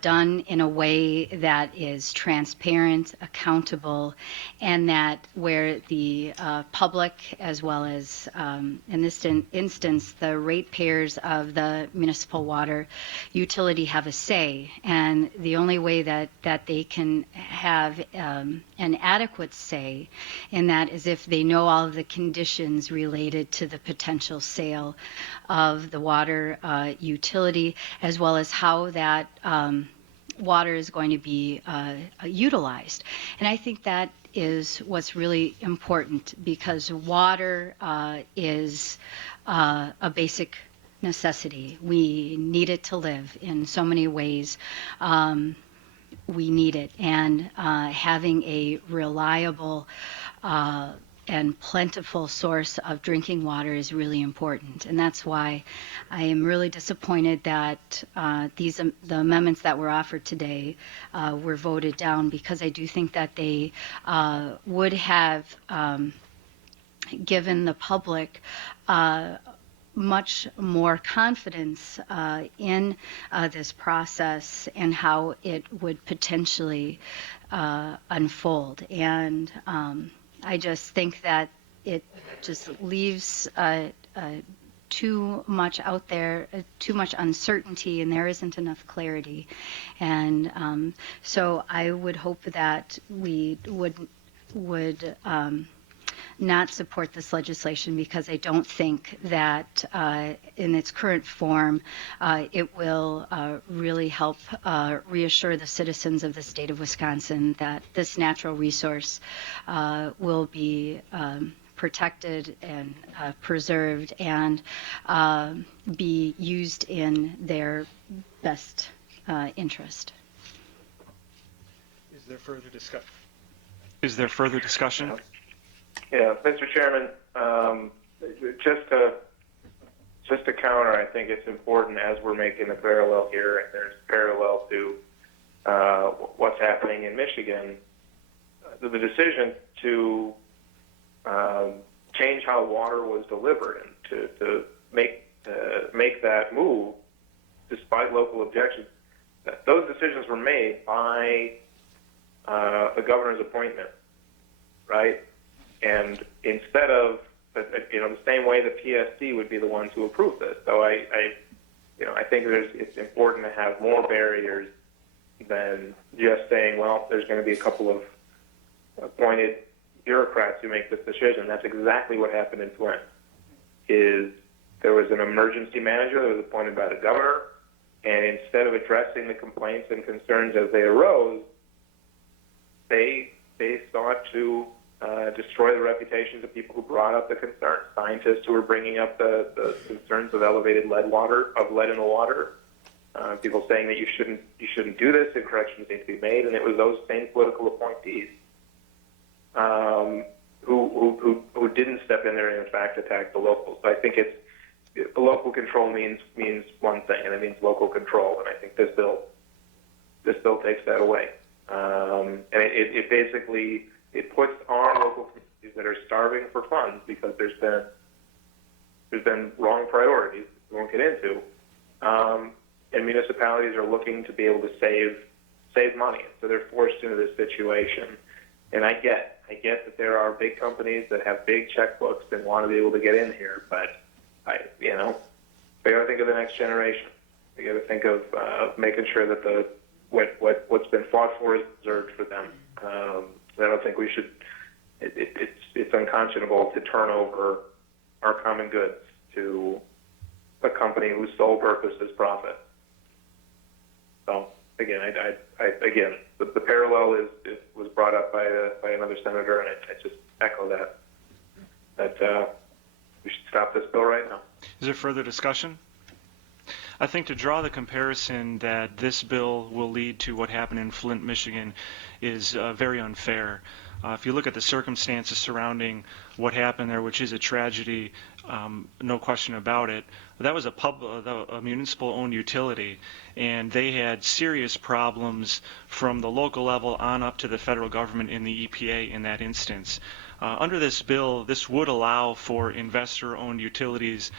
done in a way that is transparent, accountable, and that where the public, as well as in this instance, the ratepayers of the municipal water utility have a say. And the only way that they can have an adequate say in that is if they know all of the conditions related to the potential sale of the water utility, as well as how that water is going to be utilized. And I think that is what's really important, because water is a basic necessity. We need it to live in so many ways. We need it, and having a reliable and plentiful source of drinking water is really important. And that's why I am really disappointed that the amendments that were offered today were voted down, because I do think that they would have given the public much more confidence in this process and how it would potentially unfold. And I just think that it just leaves too much out there, too much uncertainty, and there isn't enough clarity. And so I would hope that we would not support this legislation, because I don't think that in its current form it will really help reassure the citizens of the state of Wisconsin that this natural resource will be protected and preserved and be used in their best interest. Is there further discussion? Is there further discussion? Yeah, Mr. Chairman, just to counter, I think it's important, as we're making the parallel here, and there's parallel to what's happening in Michigan, the decision to change how water was delivered and to make that move, despite local objections. Those decisions were made by the governor's appointment, right? And instead of, the same way the PSC would be the one to approve this. So I think it's important to have more barriers than just saying, well, there's going to be a couple of appointed bureaucrats who make this decision. That's exactly what happened in Flint. There was an emergency manager that was appointed by the governor, and instead of addressing the complaints and concerns as they arose, they sought to destroy the reputations of people who brought up the concerns. Scientists who were bringing up the concerns of elevated lead in the water, people saying that you shouldn't do this, and corrections need to be made, and it was those same political appointees who didn't step in there and in fact attack the locals. So I think the local control means one thing, and it means local control, and I think this bill takes that away. And it basically puts our local communities that are starving for funds because there's been wrong priorities we won't get into, and municipalities are looking to be able to save money, so they're forced into this situation. And I get that there are big companies that have big checkbooks and want to be able to get in here, but they got to think of the next generation. They got to think of making sure that what's been fought for is reserved for them. I don't think we should. It's unconscionable to turn over our common goods to a company whose sole purpose is profit. So again, the parallel was brought up by another senator, and I just echo that we should stop this bill right now. Is there further discussion? I think to draw the comparison that this bill will lead to what happened in Flint, Michigan is very unfair. If you look at the circumstances surrounding what happened there, which is a tragedy, no question about it, that was a municipal-owned utility, and they had serious problems from the local level on up to the federal government in the EPA in that instance. Under this bill, this would allow for investor-owned utilities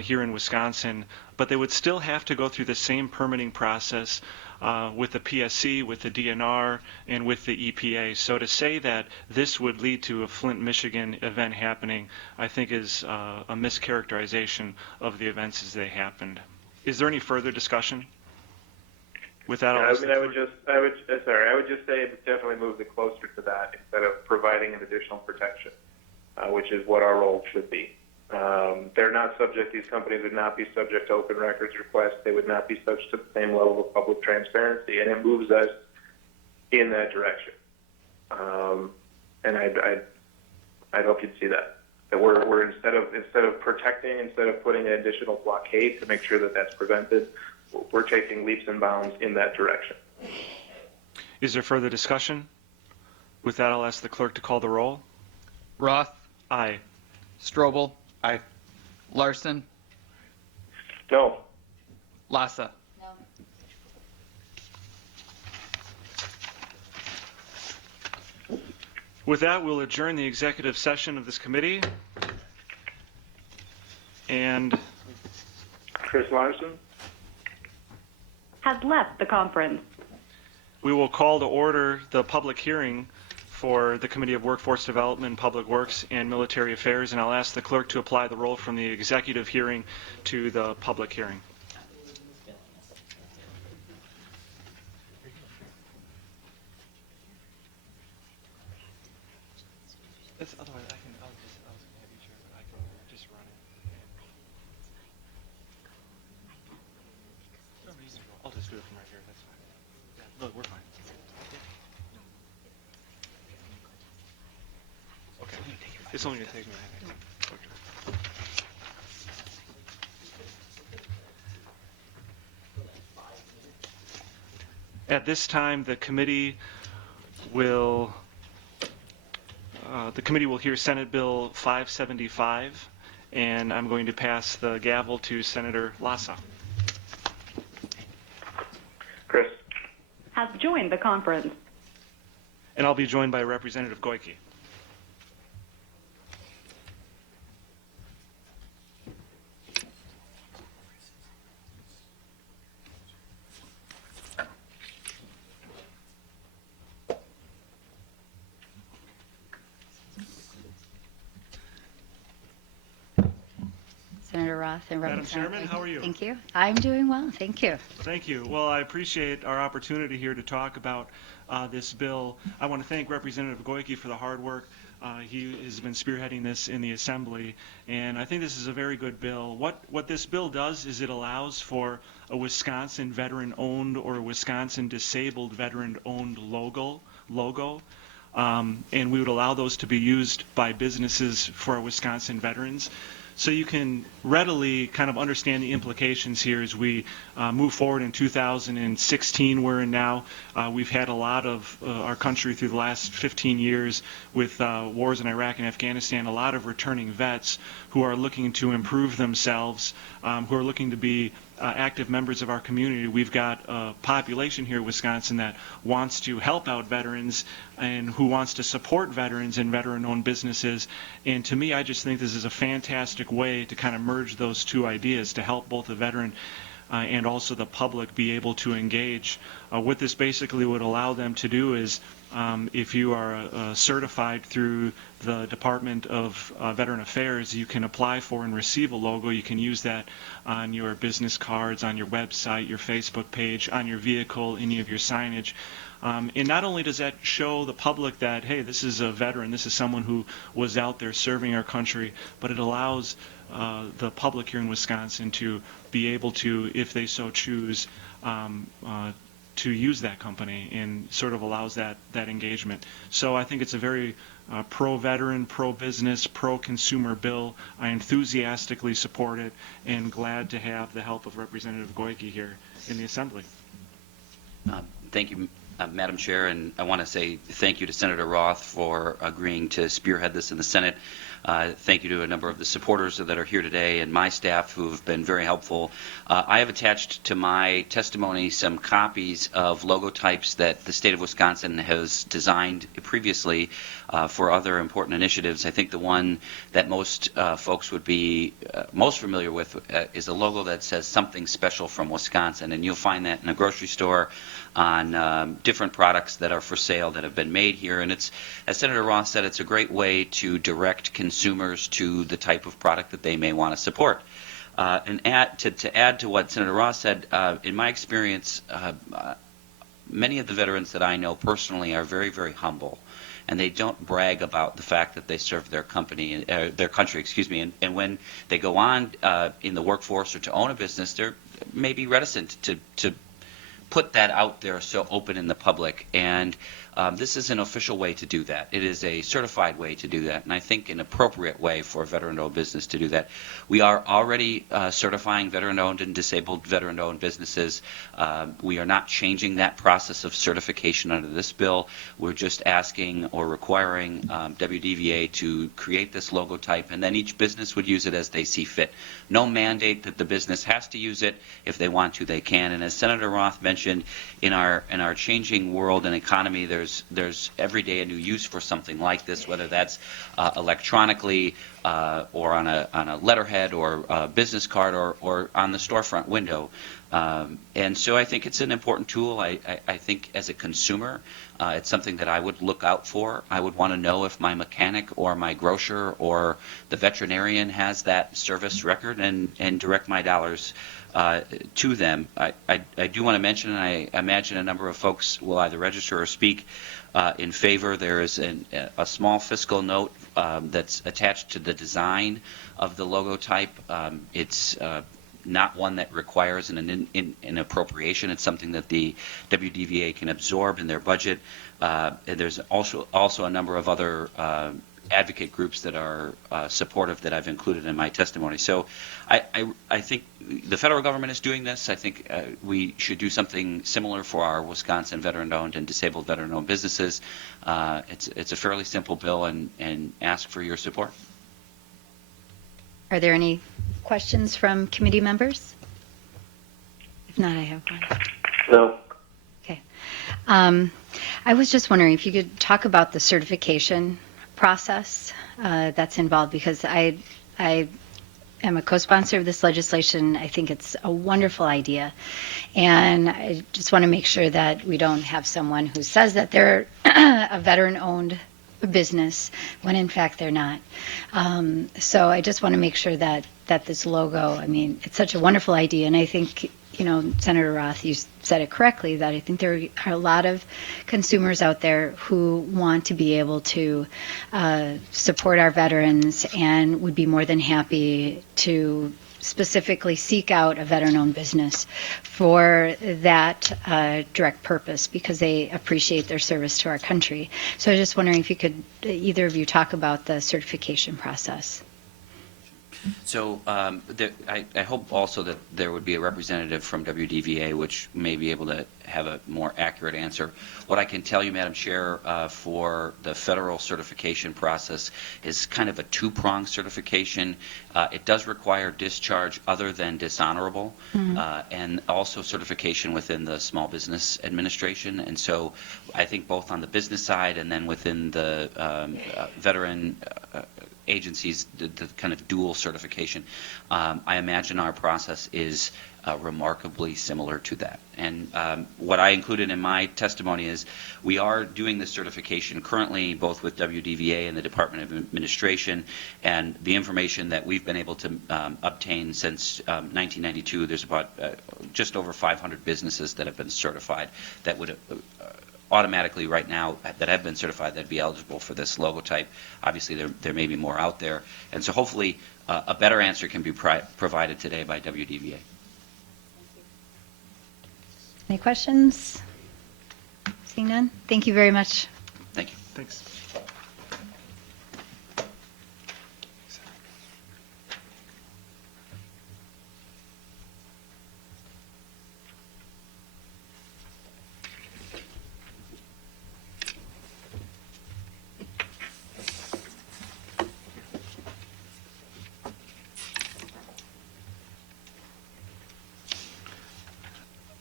here in Wisconsin, but they would still have to go through the same permitting process with the PSC, with the DNR, and with the EPA. So to say that this would lead to a Flint, Michigan event happening, I think is a mischaracterization of the events as they happened. Is there any further discussion? With that, I would just say definitely move it closer to that instead of providing an additional protection, which is what our role should be. They're not subject, these companies would not be subject to open records requests. They would not be subject to the same level of public transparency, and it moves us in that direction. And I'd hope you'd see that. That we're instead of protecting, instead of putting an additional blockade to make sure that that's prevented, we're taking leaps and bounds in that direction. Is there further discussion? With that, I'll ask the clerk to call the roll. Roth, Aye. Strobel, Aye. Larson, No. Lassa. With that, we'll adjourn the executive session of this committee. And Chris Larson? Has left the conference. we will call to order the public hearing for the Committee of Workforce Development, Public Works, and Military Affairs, and I'll ask the clerk to apply the roll from the executive hearing to the public hearing. Otherwise, I'll have you chair, but I can just run it. No reason to. I'll just do it from right here. That's fine. Yeah, look, we're fine. Okay. It's only going to take me a minute. Okay. At this time, the committee will hear Senate Bill 575, and I'm going to pass the gavel to Senator Lassa. Chris? Has joined the conference. And I'll be joined by Representative Goyke. Senator Roth and Madam Representative. Chairman, how are you? Thank you. I'm doing well. Thank you. Thank you. Well, I appreciate our opportunity here to talk about this bill. I want to thank Representative Goyke for the hard work. He has been spearheading this in the Assembly, and I think this is a very good bill. What this bill does is it allows for a Wisconsin veteran-owned or a Wisconsin disabled veteran-owned logo, and we would allow those to be used by businesses for our Wisconsin veterans. So you can readily kind of understand the implications here as we move forward in 2016. We're in now. We've had a lot of our country through the last 15 years with wars in Iraq and Afghanistan, a lot of returning vets who are looking to improve themselves, who are looking to be active members of our community. We've got a population here in Wisconsin that wants to help out veterans and who wants to support veterans and veteran-owned businesses. And to me, I just think this is a fantastic way to kind of merge those two ideas to help both the veteran and also the public be able to engage. What this basically would allow them to do is, if you are certified through the Department of Veteran Affairs, you can apply for and receive a logo. You can use that on your business cards, on your website, your Facebook page, on your vehicle, any of your signage. And not only does that show the public that, hey, this is a veteran, this is someone who was out there serving our country, but it allows the public here in Wisconsin to be able to, if they so choose, to use that company, and sort of allows that engagement. So I think it's a very pro-veteran, pro-business, pro-consumer bill. I enthusiastically support it and glad to have the help of Representative Goyke here in the Assembly. Thank you, Madam Chair, and I want to say thank you to Senator Roth for agreeing to spearhead this in the Senate. Thank you to a number of the supporters that are here today and my staff who have been very helpful. I have attached to my testimony some copies of logotypes that the state of Wisconsin has designed previously for other important initiatives. I think the one that most folks would be most familiar with is a logo that says "Something Special from Wisconsin," and you'll find that in a grocery store on different products that are for sale that have been made here. And it's, as Senator Roth said, it's a great way to direct consumers to the type of product that they may want to support. And to add to what Senator Roth said, in my experience, many of the veterans that I know personally are very, very humble, and they don't brag about the fact that they serve their company, their country, excuse me. And when they go on in the workforce or to own a business, they're maybe reticent to put that out there so open in the public. And this is an official way to do that. It is a certified way to do that, and I think an appropriate way for a veteran-owned business to do that. We are already certifying veteran-owned and disabled veteran-owned businesses. We are not changing that process of certification under this bill. We're just asking or requiring WDVA to create this logotype, and then each business would use it as they see fit. No mandate that the business has to use it. If they want to, they can. And as Senator Roth mentioned, in our changing world and economy, there's every day a new use for something like this, whether that's electronically or on a letterhead or a business card or on the storefront window. And so I think it's an important tool. I think as a consumer, it's something that I would look out for. I would want to know if my mechanic or my grocer or the veterinarian has that service record and direct my dollars to them. I do want to mention, and I imagine a number of folks will either register or speak in favor. There is a small fiscal note that's attached to the design of the logotype. It's not one that requires an appropriation. It's something that the WDVA can absorb in their budget. And there's also a number of other advocate groups that are supportive that I've included in my testimony. So I think the federal government is doing this. I think we should do something similar for our Wisconsin veteran-owned and disabled veteran-owned businesses. It's a fairly simple bill, and ask for your support. Are there any questions from committee members? If not, I have one. No. Okay. I was just wondering if you could talk about the certification process that's involved, because I am a co-sponsor of this legislation. I think it's a wonderful idea, and I just want to make sure that we don't have someone who says that they're a veteran-owned business when in fact they're not. So I just want to make sure that this logo, I mean, it's such a wonderful idea, and I think, you know, Senator Roth, you said it correctly, that I think there are a lot of consumers out there who want to be able to support our veterans and would be more than happy to specifically seek out a veteran-owned business for that direct purpose, because they appreciate their service to our country. So I was just wondering if you could, either of you, talk about the certification process. So I hope also that there would be a representative from WDVA, which may be able to have a more accurate answer. What I can tell you, Madam Chair, for the federal certification process is kind of a two-pronged certification. It does require discharge other than dishonorable, and also certification within the Small Business Administration. And so I think both on the business side and then within the veteran agencies, the kind of dual certification, I imagine our process is remarkably similar to that. And what I included in my testimony is we are doing this certification currently both with WDVA and the Department of Administration, and the information that we've been able to obtain since 1992, there's about just over 500 businesses that have been certified that would automatically right now that have been certified that'd be eligible for this logotype. Obviously there may be more out there, and so hopefully a better answer can be provided today by WDVA. Any questions? Seeing none? Thank you very much. Thank you. Thanks.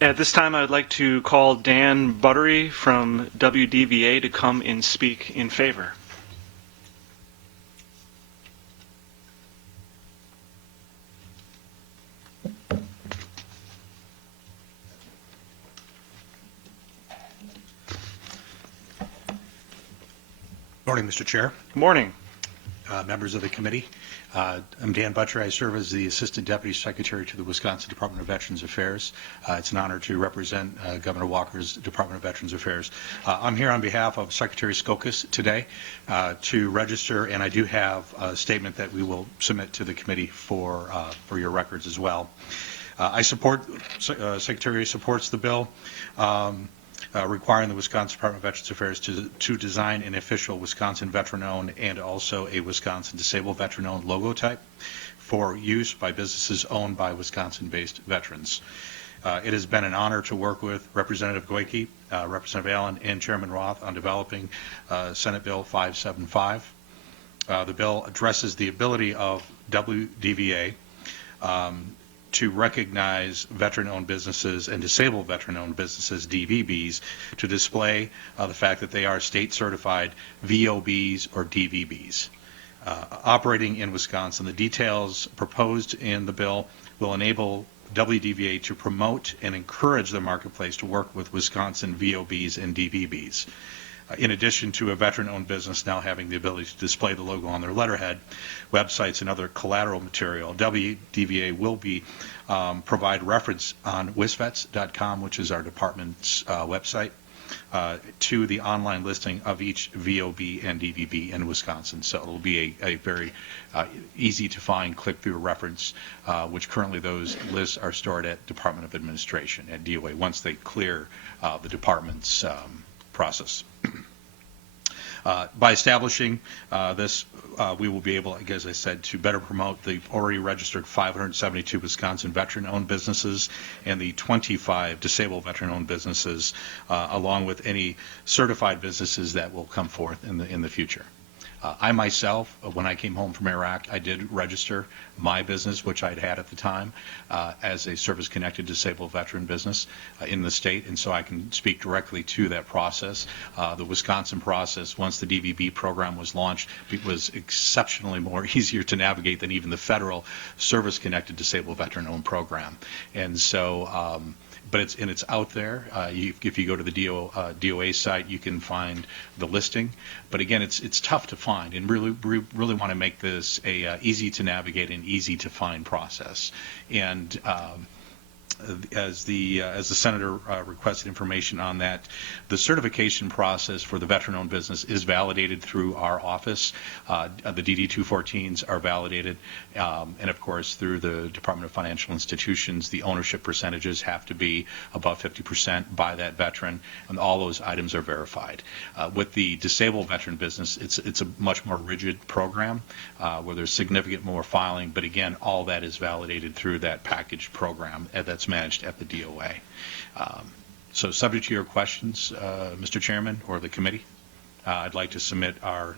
At this time, I would like to call Dan Buttery from WDVA to come and speak in favor. Morning, Mr. Chair, Good morning. members of the committee. I'm Dan Butcher. I serve as the Assistant Deputy Secretary to the Wisconsin Department of Veterans Affairs. It's an honor to represent Governor Walker's Department of Veterans Affairs. I'm here on behalf of Secretary Skokas today to register, and I do have a statement that we will submit to the committee for your records as well. Secretary supports the bill requiring the Wisconsin Department of Veterans Affairs to design an official Wisconsin veteran-owned and also a Wisconsin disabled veteran-owned logotype for use by businesses owned by Wisconsin-based veterans. It has been an honor to work with Representative Goyke, Representative Allen, and Chairman Roth on developing Senate Bill 575. The bill addresses the ability of WDVA to recognize veteran-owned businesses and disabled veteran-owned businesses, DVBs, to display the fact that they are state-certified VOBs or DVBs. Operating in Wisconsin, the details proposed in the bill will enable WDVA to promote and encourage the marketplace to work with Wisconsin VOBs and DVBs. In addition to a veteran-owned business now having the ability to display the logo on their letterhead, websites, and other collateral material, WDVA will be provide reference on wisvets.com, which is our department's website, to the online listing of each VOB and DVB in Wisconsin. So it will be a very easy-to-find click-through reference, which currently those lists are stored at Department of Administration, at DOA, once they clear the department's process. By establishing this, we will be able, as I said, to better promote the already registered 572 Wisconsin veteran-owned businesses and the 25 disabled veteran-owned businesses, along with any certified businesses that will come forth in the future. I myself, when I came home from Iraq, I did register my business, which I'd had at the time, as a service-connected disabled veteran business in the state, and so I can speak directly to that process. The Wisconsin process, once the DVB program was launched, it was exceptionally more easier to navigate than even the federal service-connected disabled veteran-owned program. And so but it's out there. If you go to the DOA site, you can find the listing. But again, it's tough to find, and really want to make this a easy to navigate and easy to find process. And as the senator requested information on that, the certification process for the veteran-owned business is validated through our office. The DD-214s are validated, and of course through the Department of Financial Institutions. The ownership percentages have to be above 50% by that veteran, and all those items are verified. With the disabled veteran business, it's a much more rigid program where there's significant more filing, but again, all that is validated through that package program that's managed at the DOA. So subject to your questions, Mr. Chairman, or the committee, I'd like to submit our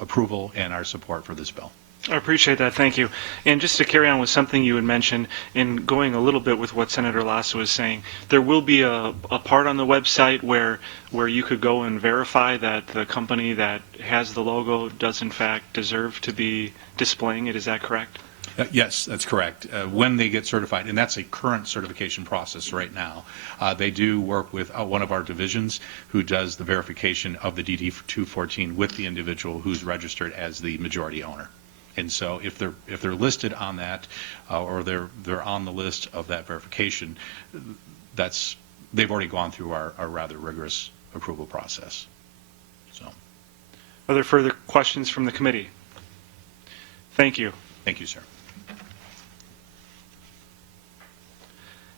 approval and our support for this bill. I appreciate that. Thank you. And just to carry on with something you had mentioned, in going a little bit with what Senator Lassa was saying, there will be a part on the website where you could go and verify that the company that has the logo does in fact deserve to be displaying it. Is that correct? Yes, that's correct. When they get certified, and that's a current certification process right now, they do work with one of our divisions who does the verification of the DD-214 with the individual who's registered as the majority owner. And so if they're listed on that, or they're on the list of that verification, they've already gone through our rather rigorous approval process. So, are there further questions from the committee? Thank you. Thank you, sir.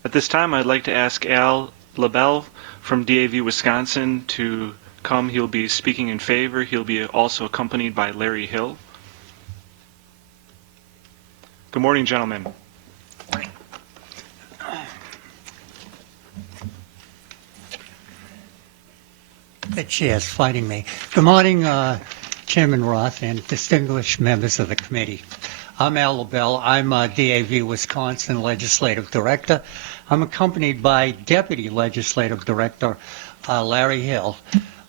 At this time, I'd like to ask Al LaBelle from DAV Wisconsin to come. He'll be speaking in favor. He'll be also accompanied by Larry Hill. Good morning, gentlemen. The chair's fighting me. Good morning, Chairman Roth and distinguished members of the committee. I'm Al LaBelle. I'm DAV Wisconsin Legislative Director. I'm accompanied by Deputy Legislative Director Larry Hill.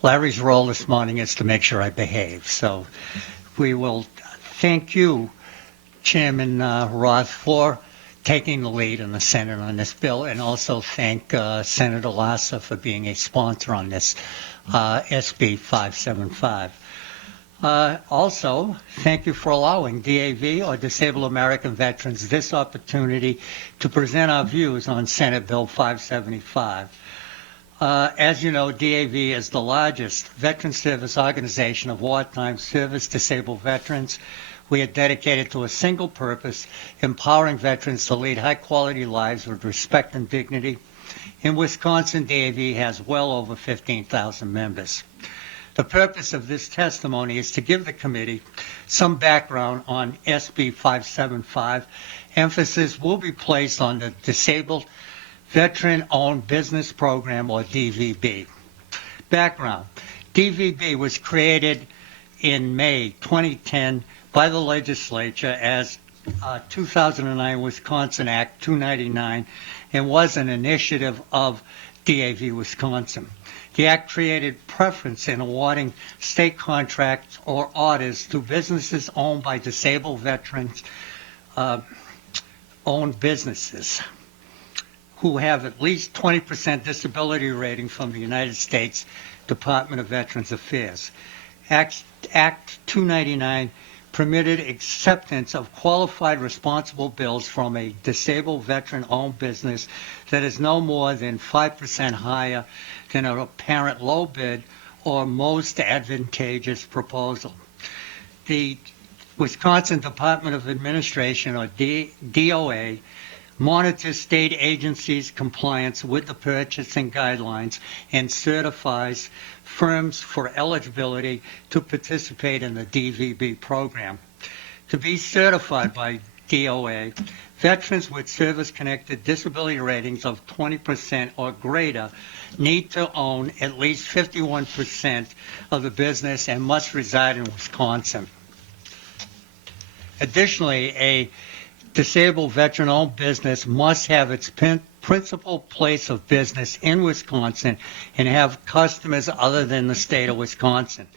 Larry's role this morning is to make sure I behave. So we will thank you, Chairman Roth, for taking the lead in the Senate on this bill, and also thank Senator Lassa for being a sponsor on this SB 575. Also, thank you for allowing DAV, or Disabled American Veterans, this opportunity to present our views on Senate Bill 575. As you know, DAV is the largest veteran service organization of wartime service disabled veterans. We are dedicated to a single purpose, empowering veterans to lead high-quality lives with respect and dignity. In Wisconsin, DAV has well over 15,000 members. The purpose of this testimony is to give the committee some background on SB 575. Emphasis will be placed on the Disabled Veteran-Owned Business Program, or DVB. Background. DVB was created in May 2010 by the legislature as 2009 Wisconsin Act 299 and was an initiative of DAV Wisconsin. The Act created preference in awarding state contracts or orders to businesses owned by disabled veterans, owned businesses who have at least 20% disability rating from the United States Department of Veterans Affairs. Act 299 permitted acceptance of qualified responsible bills from a disabled veteran-owned business that is no more than 5% higher than a apparent low bid or most advantageous proposal. The Wisconsin Department of Administration, or DOA, monitors state agencies' compliance with the purchasing guidelines and certifies firms for eligibility to participate in the DVB program. To be certified by DOA, veterans with service-connected disability ratings of 20% or greater need to own at least 51% of the business and must reside in Wisconsin. Additionally, a disabled veteran-owned business must have its principal place of business in Wisconsin and have customers other than the state of Wisconsin.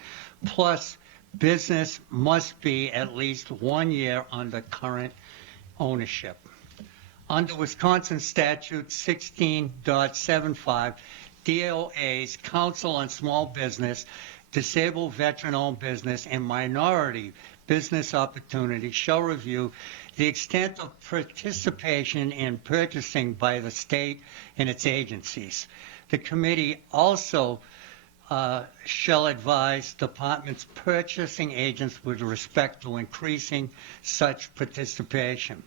Plus, business must be at least 1 year under current ownership. Under Wisconsin Statute 16.75, DOA's Council on Small Business disabled veteran-owned business, and minority business opportunities shall review the extent of participation in purchasing by the state and its agencies. The committee also shall advise departments' purchasing agents with respect to increasing such participation.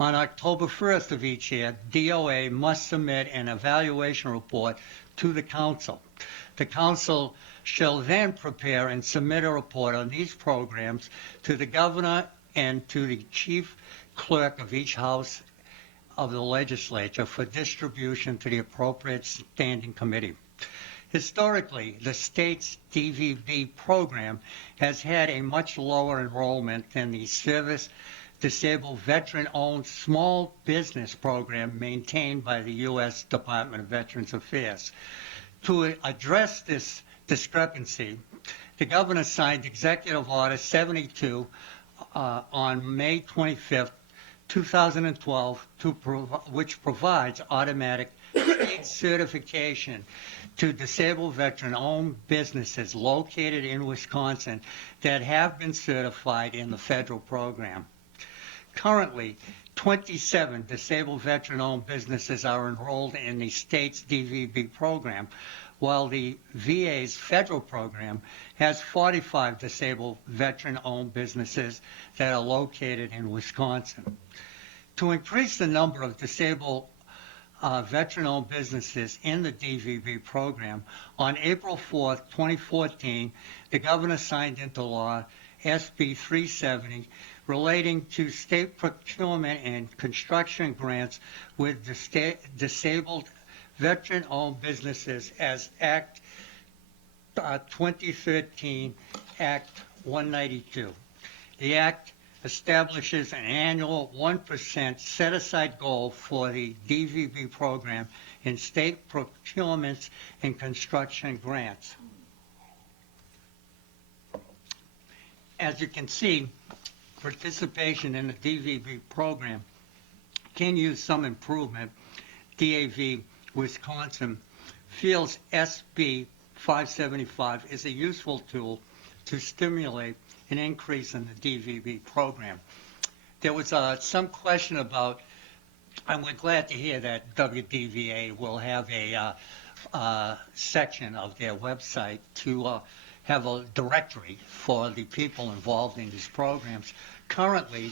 On October 1st of each year, DOA must submit an evaluation report to the Council. The Council shall then prepare and submit a report on these programs to the Governor and to the Chief Clerk of each House of the Legislature for distribution to the appropriate standing committee. Historically, the state's DVB program has had a much lower enrollment than the Service Disabled Veteran-Owned Small Business Program maintained by the U.S. Department of Veterans Affairs. To address this discrepancy, the Governor signed Executive Order 72 on May 25th, 2012, which provides automatic state certification to disabled veteran-owned businesses located in Wisconsin that have been certified in the federal program. Currently, 27 disabled veteran-owned businesses are enrolled in the state's DVB program, while the VA's federal program has 45 disabled veteran-owned businesses that are located in Wisconsin. To increase the number of disabled veteran-owned businesses in the DVB program, on April 4th, 2014, the Governor signed into law SB 370 relating to state procurement and construction grants with the disabled veteran-owned businesses as Act 2013, Act 192. The Act establishes an annual 1% set-aside goal for the DVB program in state procurements and construction grants. As you can see, participation in the DVB program can use some improvement. DAV Wisconsin feels SB 575 is a useful tool to stimulate an increase in the DVB program. There was some question about, and we're glad to hear that WDVA will have a section of their website to have a directory for the people involved in these programs. Currently,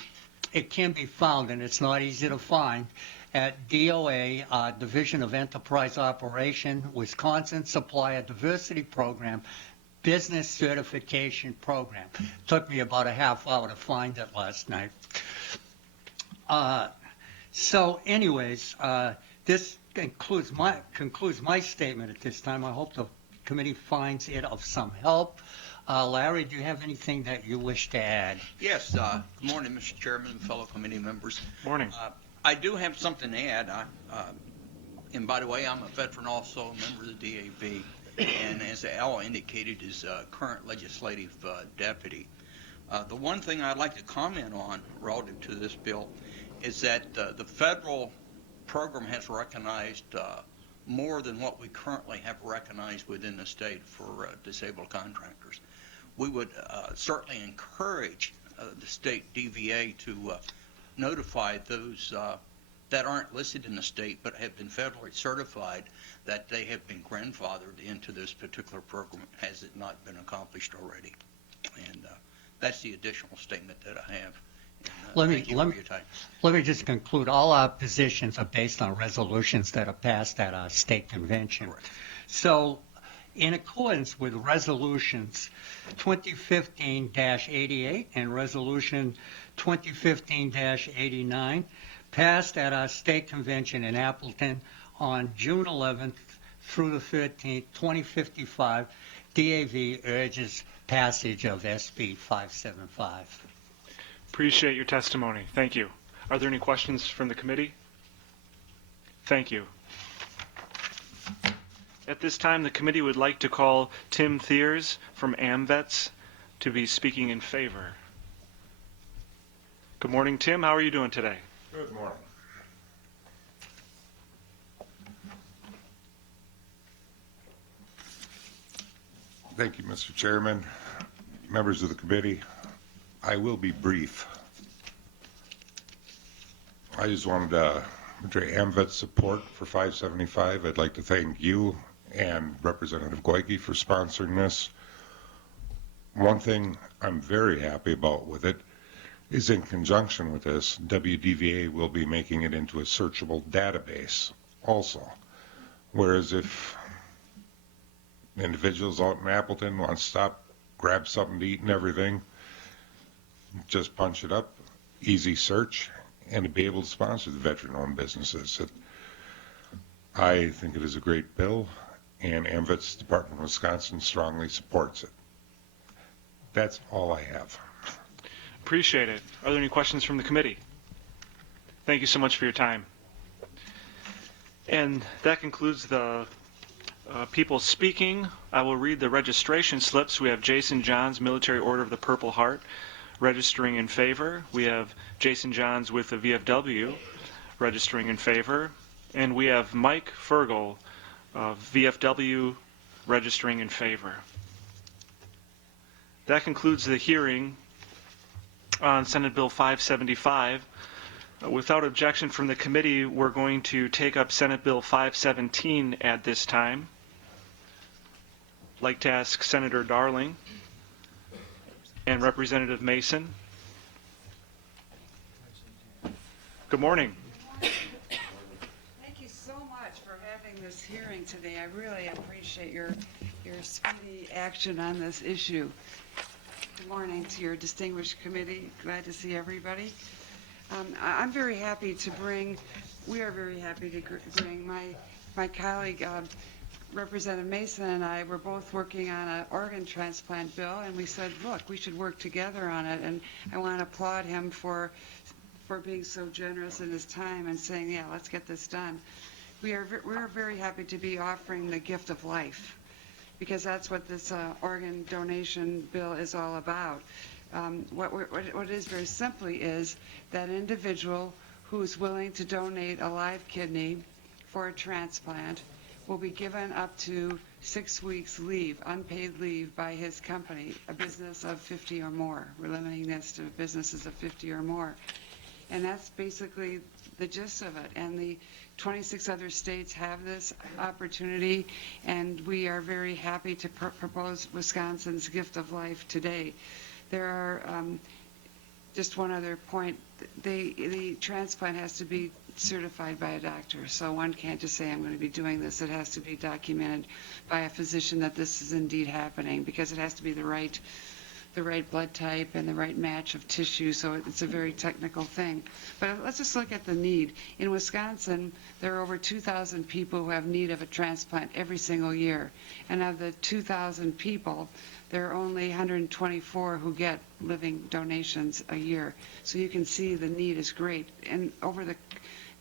it can be found, and it's not easy to find, at DOA, Division of Enterprise Operation, Wisconsin Supplier Diversity Program, Business Certification Program. Took me about a half hour to find it last night. So anyways, this concludes my statement at this time. I hope the committee finds it of some help. Larry, do you have anything that you wish to add? Yes. Good morning, Mr. Chairman and fellow committee members. Morning. I do have something to add. And by the way, I'm a veteran also, a member of the DAV, and as Al indicated, is a current legislative deputy. The one thing I'd like to comment on relative to this bill is that the federal program has recognized more than what we currently have recognized within the state for disabled contractors. We would certainly encourage the state DVA to notify those that aren't listed in the state but have been federally certified that they have been grandfathered into this particular program, has it not been accomplished already. And that's the additional statement that I have. And, thank you for your time. Let me just conclude. All our positions are based on resolutions that are passed at our state convention. Correct. So in accordance with resolutions 2015-88 and resolution 2015-89 passed at our state convention in Appleton on June 11th through the 13th, 2055, DAV urges passage of SB 575. Appreciate your testimony. Thank you. Are there any questions from the committee? Thank you. At this time, the committee would like to call Tim Thiers from AMVETS to be speaking in favor. Good morning, Tim. How are you doing today? Good morning. Thank you, Mr. Chairman. Members of the committee, I will be brief. I just wanted to portray AMVET's support for 575. I'd like to thank you and Representative Goike for sponsoring this. One thing I'm very happy about with it is in conjunction with this, WDVA will be making it into a searchable database also. Whereas if individuals out in Appleton want to stop, grab something to eat and everything, just punch it up, easy search, and to be able to sponsor the veteran-owned businesses. I think it is a great bill, and AMVET's Department of Wisconsin strongly supports it. That's all I have. Appreciate it. Are there any questions from the committee? Thank you so much for your time. And that concludes the people speaking. I will read the registration slips. We have Jason Johns, Military Order of the Purple Heart, registering in favor. We have Jason Johns with the VFW, registering in favor. And we have Mike Fergal of VFW, registering in favor. That concludes the hearing on Senate Bill 575. Without objection from the committee, we're going to take up Senate Bill 517 at this time. I'd like to ask Senator Darling and Representative Mason. Good morning. Thank you so much for having this hearing today. I really appreciate your speedy action on this issue. Good morning to your distinguished committee. Glad to see everybody. I'm very happy to bring, we are very happy to bring my colleague, Representative Mason and I were both working on an organ transplant bill, and we said, look, we should work together on it, and I want to applaud him for being so generous in his time and saying, yeah, let's get this done. We're very happy to be offering the gift of life, because that's what this organ donation bill is all about. What it is very simply is that an individual who's willing to donate a live kidney for a transplant will be given up to 6 weeks leave, unpaid leave, by his company, a business of 50 or more. We're limiting this to businesses of 50 or more. And that's basically the gist of it. And the 26 other states have this opportunity, and we are very happy to propose Wisconsin's gift of life today. There are, just one other point, the transplant has to be certified by a doctor, so one can't just say, I'm going to be doing this. It has to be documented by a physician that this is indeed happening, because it has to be the right blood type and the right match of tissue, so it's a very technical thing. But let's just look at the need. In Wisconsin, there are over 2,000 people who have need of a transplant every single year, and of the 2,000 people, there are only 124 who get living donations a year. So you can see the need is great. And over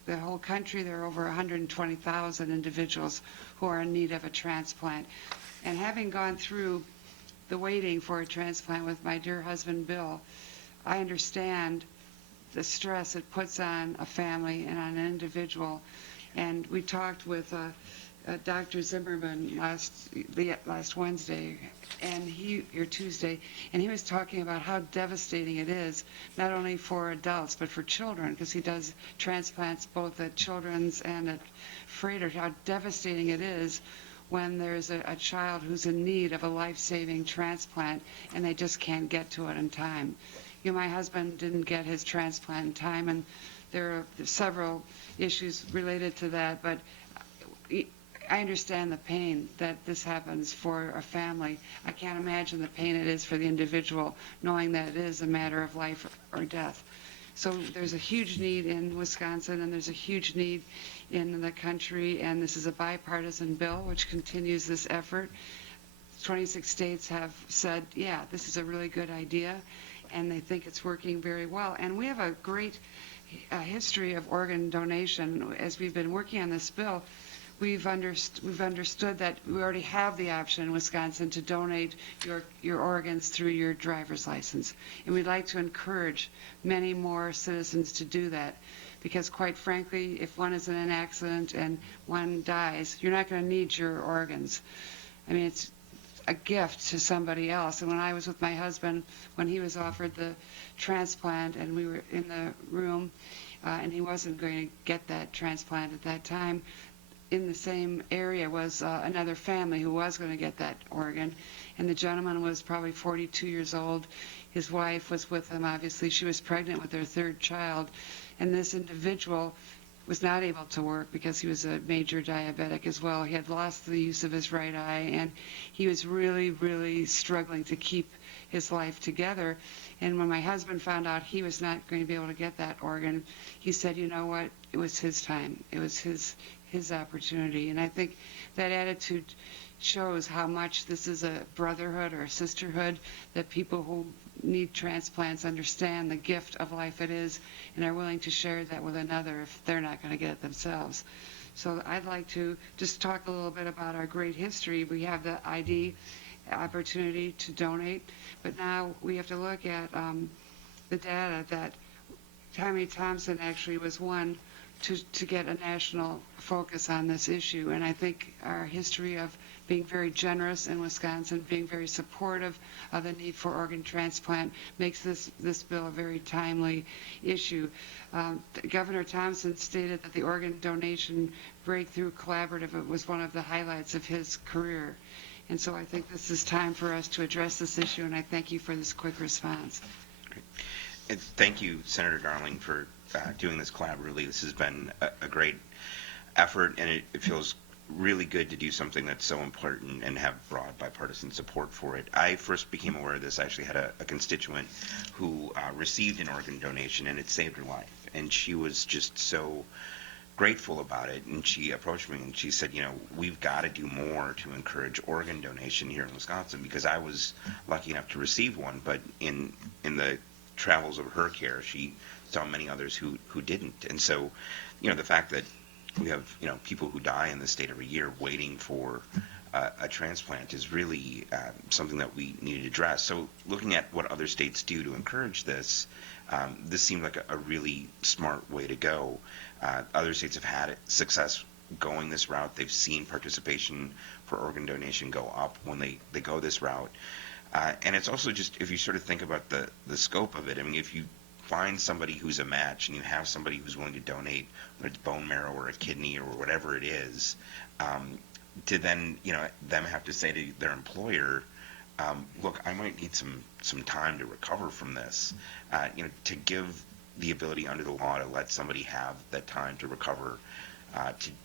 the whole country, there are over 120,000 individuals who are in need of a transplant. And having gone through the waiting for a transplant with my dear husband, Bill, I understand the stress it puts on a family and on an individual. And we talked with Dr. Zimmerman last Wednesday, or Tuesday, and he was talking about how devastating it is, not only for adults, but for children, because he does transplants both at Children's and at Freighter, how devastating it is when there's a child who's in need of a life-saving transplant and they just can't get to it in time. My husband didn't get his transplant in time, and there are several issues related to that, but I understand the pain that this happens for a family. I can't imagine the pain it is for the individual, knowing that it is a matter of life or death. So there's a huge need in Wisconsin, and there's a huge need in the country, and this is a bipartisan bill which continues this effort. 26 states have said, yeah, this is a really good idea, and they think it's working very well. And we have a great history of organ donation. As we've been working on this bill, we've understood that we already have the option in Wisconsin to donate your organs through your driver's license. And we'd like to encourage many more citizens to do that, because quite frankly, if one is in an accident and one dies, you're not going to need your organs. I mean, a gift to somebody else. And when I was with my husband, when he was offered the transplant and we were in the room and he wasn't going to get that transplant at that time, in the same area was another family who was going to get that organ. And the gentleman was probably 42 years old. His wife was with him, obviously. She was pregnant with their third child. And this individual was not able to work because he was a major diabetic as well. He had lost the use of his right eye, and he was really, really struggling to keep his life together. And when my husband found out he was not going to be able to get that organ, he said, you know what, it was his time. It was his opportunity. And I think that attitude shows how much this is a brotherhood or a sisterhood, that people who need transplants understand the gift of life it is and are willing to share that with another if they're not going to get it themselves. So I'd like to just talk a little bit about our great history. We have the ID opportunity to donate, but now we have to look at the data that Tommy Thompson actually was one to get a national focus on this issue. And I think our history of being very generous in Wisconsin, being very supportive of the need for organ transplant, makes this bill a very timely issue. Governor Thompson stated that the Organ Donation Breakthrough Collaborative was one of the highlights of his career. And so I think this is time for us to address this issue, and I thank you for this quick response. Great. Thank you, Senator Darling, for doing this collaboratively. This has been a great effort, and it feels really good to do something that's so important and have broad bipartisan support for it. I first became aware of this. I actually had a constituent who received an organ donation, and it saved her life. And she was just so grateful about it. And she approached me and she said, you know, we've got to do more to encourage organ donation here in Wisconsin, because I was lucky enough to receive one, but in the travels of her care, she saw many others who didn't. And so, you know, the fact that we have, you know, people who die in the state every year waiting for a transplant is really something that we need to address. So looking at what other states do to encourage this, this seemed like a really smart way to go. Other states have had success going this route. They've seen participation for organ donation go up when they go this route. And it's also just, if you sort of think about the scope of it, I mean, if you find somebody who's a match and you have somebody who's willing to donate, whether it's bone marrow or a kidney or whatever it is, to then, you know, them have to say to their employer, look, I might need some time to recover from this, you know, to give the ability under the law to let somebody have that time to recover,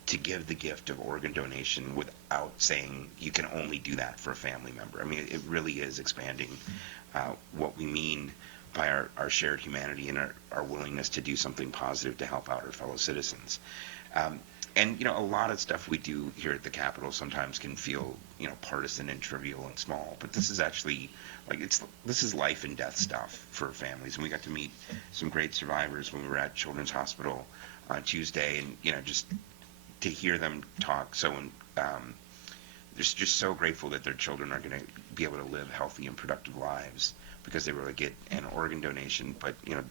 to give the gift of organ donation without saying you can only do that for a family member. I mean, it really is expanding what we mean by our shared humanity and our willingness to do something positive to help out our fellow citizens. And, you know, a lot of stuff we do here at the Capitol sometimes can feel, you know, partisan and trivial and small, but this is actually, like, this is life and death stuff for families. And we got to meet some great survivors when we were at Children's Hospital on Tuesday, and, you know, just to hear them talk. So, they're just so grateful that their children are going to be able to live healthy and productive lives because they were able to get an organ donation. But, you know,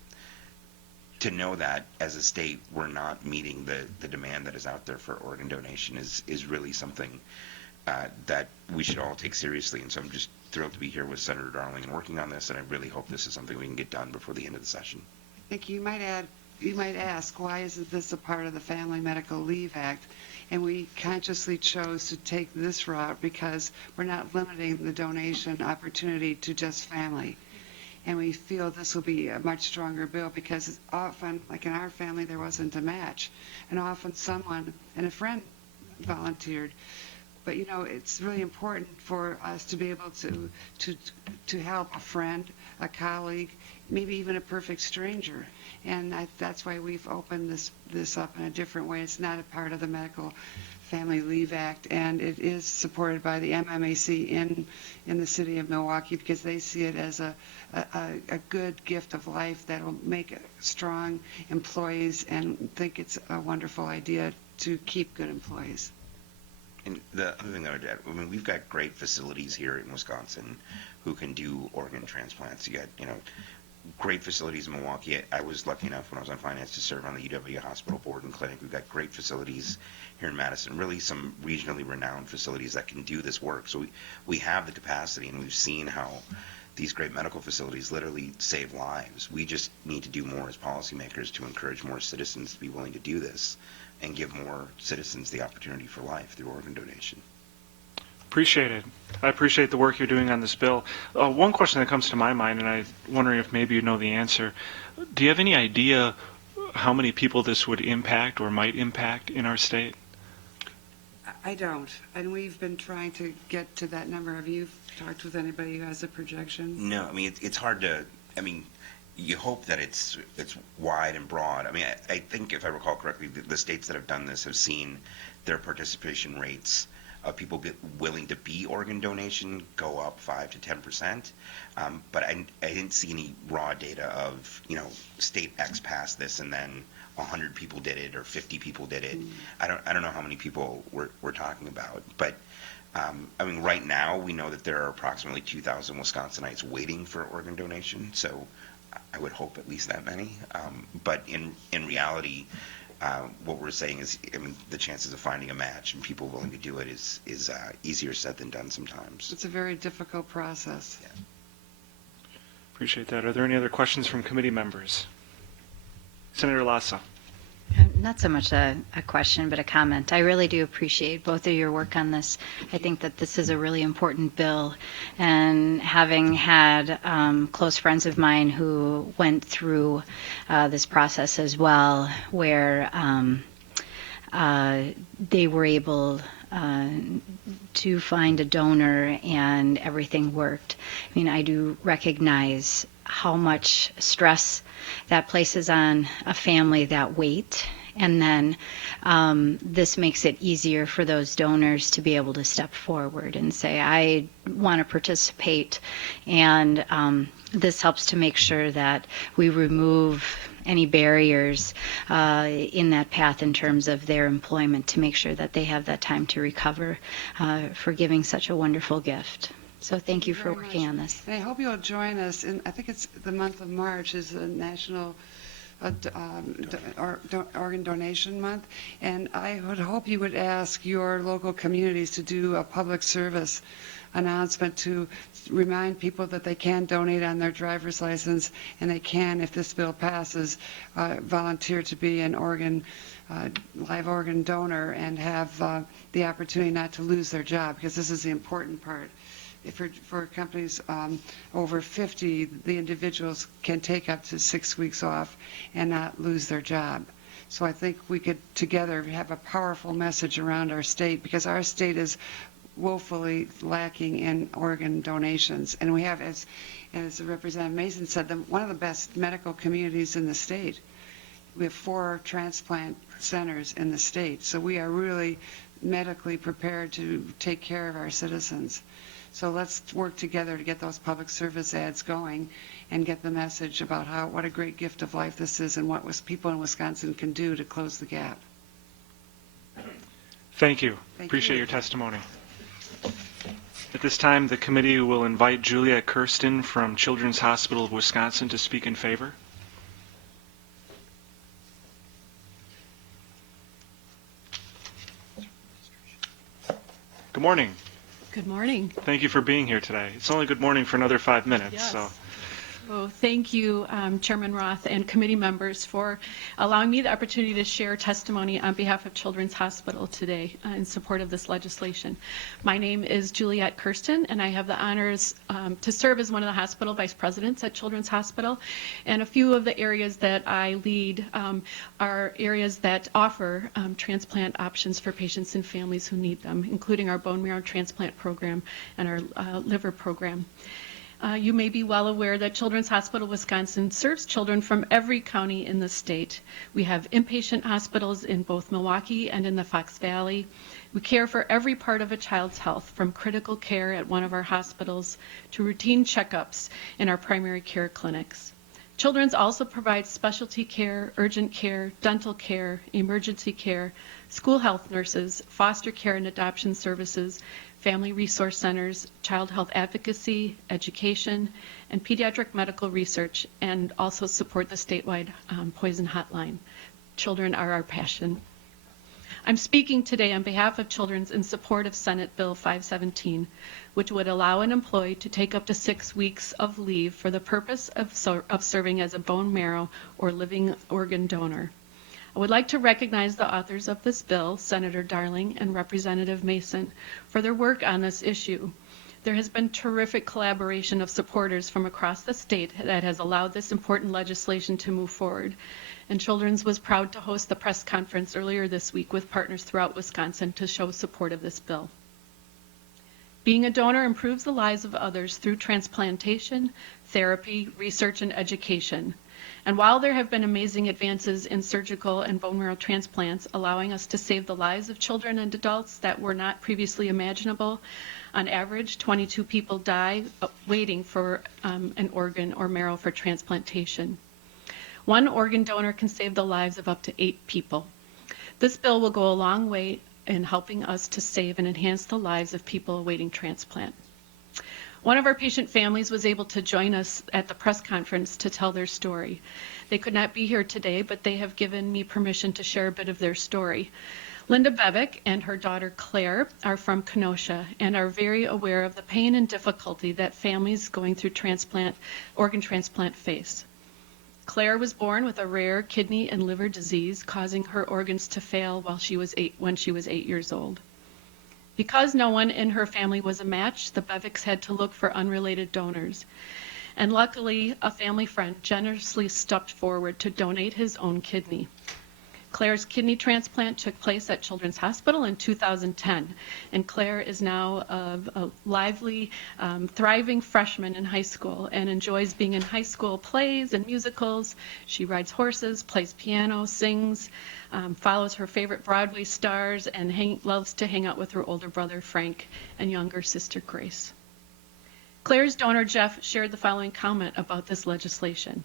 to know that as a state we're not meeting the demand that is out there for organ donation is really something that we should all take seriously. And so I'm just thrilled to be here with Senator Darling and working on this, and I really hope this is something we can get done before the end of the session. I think you might ask, why isn't this a part of the Family Medical Leave Act? And we consciously chose to take this route because we're not limiting the donation opportunity to just family. And we feel this will be a much stronger bill because often, like in our family, there wasn't a match. And often someone, and a friend volunteered. But, you know, it's really important for us to be able to help a friend, a colleague, maybe even a perfect stranger. And that's why we've opened this up in a different way. It's not a part of the Medical Family Leave Act, and it is supported by the MMAC in the city of Milwaukee because they see it as a good gift of life that will make strong employees and think it's a wonderful idea to keep good employees. And the other thing that I would add, I mean, we've got great facilities here in Wisconsin who can do organ transplants. You got, you know, great facilities in Milwaukee. I was lucky enough when I was on finance to serve on the UW Hospital Board and Clinic. We've got great facilities here in Madison, really some regionally renowned facilities that can do this work. So we have the capacity, and we've seen how these great medical facilities literally save lives. We just need to do more as policymakers to encourage more citizens to be willing to do this and give more citizens the opportunity for life through organ donation. Appreciate it. I appreciate the work you're doing on this bill. One question that comes to my mind, and I'm wondering if maybe you know the answer. Do you have any idea how many people this would impact or might impact in our state? I don't, and we've been trying to get to that number. Have you talked with anybody who has a projection? No, I mean, it's hard to, I mean, you hope that it's wide and broad. I mean, I think if I recall correctly, the states that have done this have seen their participation rates of people willing to be organ donation go up 5 to 10%. But I didn't see any raw data of, state X passed this and then 100 people did it or 50 people did it. I don't know how many people we're talking about. But I mean, right now we know that there are approximately 2,000 Wisconsinites waiting for organ donation. So I would hope at least that many. But in reality, what we're saying is, I mean, the chances of finding a match and people willing to do it is easier said than done sometimes. It's a very difficult process. Yeah. Appreciate that. Are there any other questions from committee members? Senator Lassa. Not so much a question, but a comment. I really do appreciate both of your work on this. I think that this is a really important bill, and having had close friends of mine who went through this process as well, where they were able to find a donor and everything worked. I mean, I do recognize how much stress that places on a family that wait. And then this makes it easier for those donors to be able to step forward and say, I want to participate. And this helps to make sure that we remove any barriers in that path in terms of their employment to make sure that they have that time to recover for giving such a wonderful gift. So thank you for working on this. And I hope you'll join us in, I think it's the month of March is the National Organ Donation Month. And I would hope you would ask your local communities to do a public service announcement to remind people that they can donate on their driver's license, and they can, if this bill passes, volunteer to be an live organ donor and have the opportunity not to lose their job, because this is the important part. For companies over 50, the individuals can take up to 6 weeks off and not lose their job. So I think we could together have a powerful message around our state, because our state is woefully lacking in organ donations. And we have, as Representative Mason said, one of the best medical communities in the state. We have 4 transplant centers in the state. So we are really medically prepared to take care of our citizens. So let's work together to get those public service ads going and get the message about what a great gift of life this is and what people in Wisconsin can do to close the gap. Thank you. Appreciate your testimony. At this time, the committee will invite Juliet Kirsten from Children's Hospital of Wisconsin to speak in favor. Good morning. Good morning. Thank you for being here today. It's only good morning for another 5 minutes. Yes. So. So thank you, Chairman Roth and committee members, for allowing me the opportunity to share testimony on behalf of Children's Hospital today in support of this legislation. My name is Juliet Kirsten, and I have the honors to serve as one of the hospital vice presidents at Children's Hospital. And a few of the areas that I lead are areas that offer transplant options for patients and families who need them, including our bone marrow transplant program and our liver program. You may be well aware that Children's Hospital Wisconsin serves children from every county in the state. We have inpatient hospitals in both Milwaukee and in the Fox Valley. We care for every part of a child's health, from critical care at one of our hospitals to routine checkups in our primary care clinics. Children's also provides specialty care, urgent care, dental care, emergency care, school health nurses, foster care and adoption services, family resource centers, child health advocacy, education, and pediatric medical research, and also support the statewide poison hotline. Children are our passion. I'm speaking today on behalf of Children's in support of Senate Bill 517, which would allow an employee to take up to 6 weeks of leave for the purpose of serving as a bone marrow or living organ donor. I would like to recognize the authors of this bill, Senator Darling and Representative Mason, for their work on this issue. There has been terrific collaboration of supporters from across the state that has allowed this important legislation to move forward. And Children's was proud to host the press conference earlier this week with partners throughout Wisconsin to show support of this bill. Being a donor improves the lives of others through transplantation, therapy, research, and education. And while there have been amazing advances in surgical and bone marrow transplants, allowing us to save the lives of children and adults that were not previously imaginable, on average, 22 people die waiting for an organ or marrow for transplantation. One organ donor can save the lives of up to 8 people. This bill will go a long way in helping us to save and enhance the lives of people awaiting transplant. One of our patient families was able to join us at the press conference to tell their story. They could not be here today, but they have given me permission to share a bit of their story. Linda Bevick and her daughter Claire are from Kenosha and are very aware of the pain and difficulty that families going through organ transplant face. Claire was born with a rare kidney and liver disease, causing her organs to fail when she was 8 years old. Because no one in her family was a match, the Bevicks had to look for unrelated donors. And luckily, a family friend generously stepped forward to donate his own kidney. Claire's kidney transplant took place at Children's Hospital in 2010, and Claire is now a lively, thriving freshman in high school and enjoys being in high school plays and musicals. She rides horses, plays piano, sings, follows her favorite Broadway stars, and loves to hang out with her older brother Frank and younger sister Grace. Claire's donor Jeff shared the following comment about this legislation.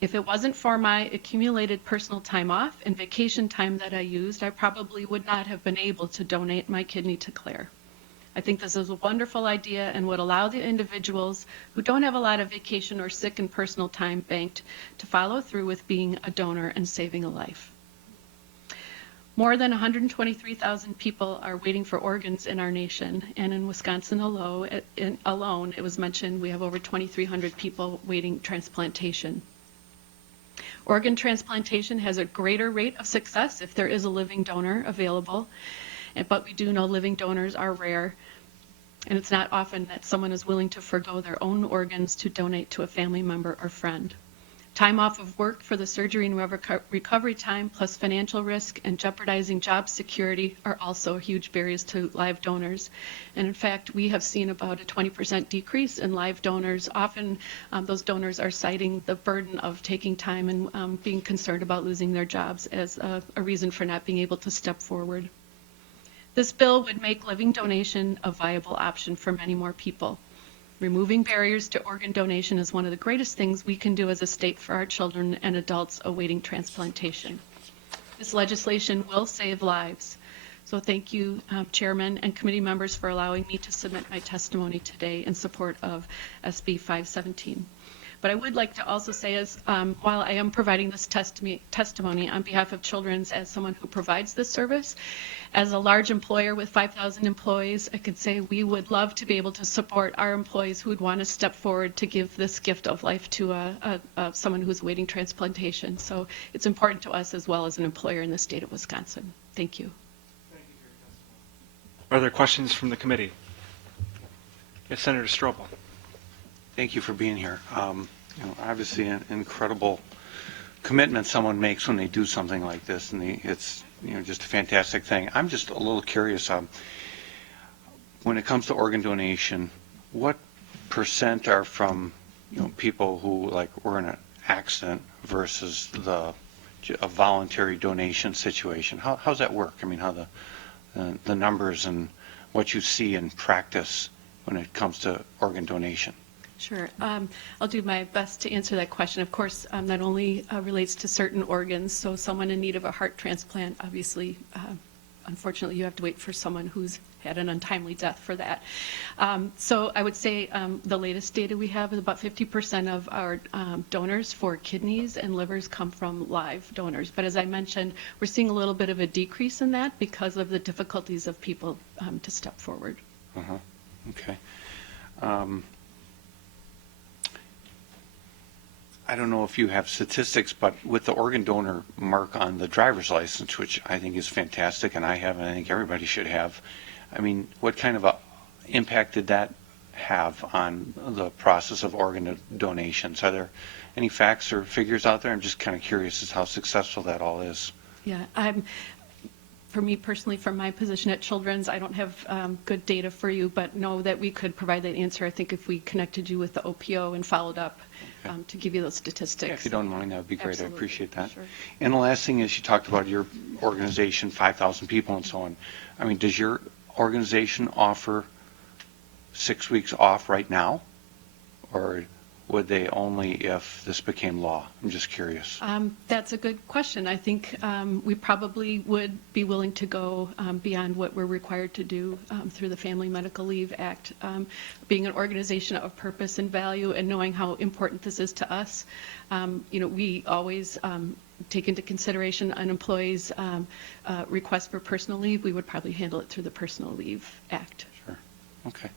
If it wasn't for my accumulated personal time off and vacation time that I used, I probably would not have been able to donate my kidney to Claire. I think this is a wonderful idea and would allow the individuals who don't have a lot of vacation or sick and personal time banked to follow through with being a donor and saving a life. More than 123,000 people are waiting for organs in our nation, and in Wisconsin alone, it was mentioned we have over 2,300 people waiting transplantation. Organ transplantation has a greater rate of success if there is a living donor available, but we do know living donors are rare, and it's not often that someone is willing to forgo their own organs to donate to a family member or friend. Time off of work for the surgery and recovery time, plus financial risk and jeopardizing job security are also huge barriers to live donors. And in fact, we have seen about a 20% decrease in live donors. Often those donors are citing the burden of taking time and being concerned about losing their jobs as a reason for not being able to step forward. This bill would make living donation a viable option for many more people. Removing barriers to organ donation is one of the greatest things we can do as a state for our children and adults awaiting transplantation. This legislation will save lives. So thank you, Chairman and committee members, for allowing me to submit my testimony today in support of SB 517. But I would like to also say, while I am providing this testimony on behalf of Children's as someone who provides this service, as a large employer with 5,000 employees, I could say we would love to be able to support our employees who would want to step forward to give this gift of life to someone who's awaiting transplantation. So it's important to us as well as an employer in the state of Wisconsin. Thank you. Are there questions from the committee? Yes, Senator Strobel. Thank you for being here. Obviously an incredible commitment someone makes when they do something like this, and it's just a fantastic thing. I'm just a little curious, when it comes to organ donation, what percent are from people who were in an accident versus a voluntary donation situation? How's that work? I mean, how the numbers and what you see in practice when it comes to organ donation? Sure. I'll do my best to answer that question. Of course, that only relates to certain organs. So someone in need of a heart transplant, obviously, unfortunately, you have to wait for someone who's had an untimely death for that. So I would say the latest data we have is about 50% of our donors for kidneys and livers come from live donors. But as I mentioned, we're seeing a little bit of a decrease in that because of the difficulties of people to step forward. Uh-huh. Okay. I don't know if you have statistics, but with the organ donor mark on the driver's license, which I think is fantastic, and I have, and I think everybody should have, I mean, what kind of a impact did that have on the process of organ donations? Are there any facts or figures out there? I'm just kind of curious as how successful that all is. Yeah, for me personally, from my position at Children's, I don't have good data for you, but know that we could provide that answer, I think, if we connected you with the OPO and followed up to give you those statistics. Yeah, if you don't mind, that would be great. Absolutely. I appreciate that. Sure. And the last thing is you talked about your organization, 5,000 people and so on. I mean, does your organization offer 6 weeks off right now? Or would they only if this became law? I'm just curious. That's a good question. I think we probably would be willing to go beyond what we're required to do through the Family Medical Leave Act. Being an organization of purpose and value and knowing how important this is to us, we always take into consideration an employee's request for personal leave. We would probably handle it through the Personal Leave Act. Sure. Okay.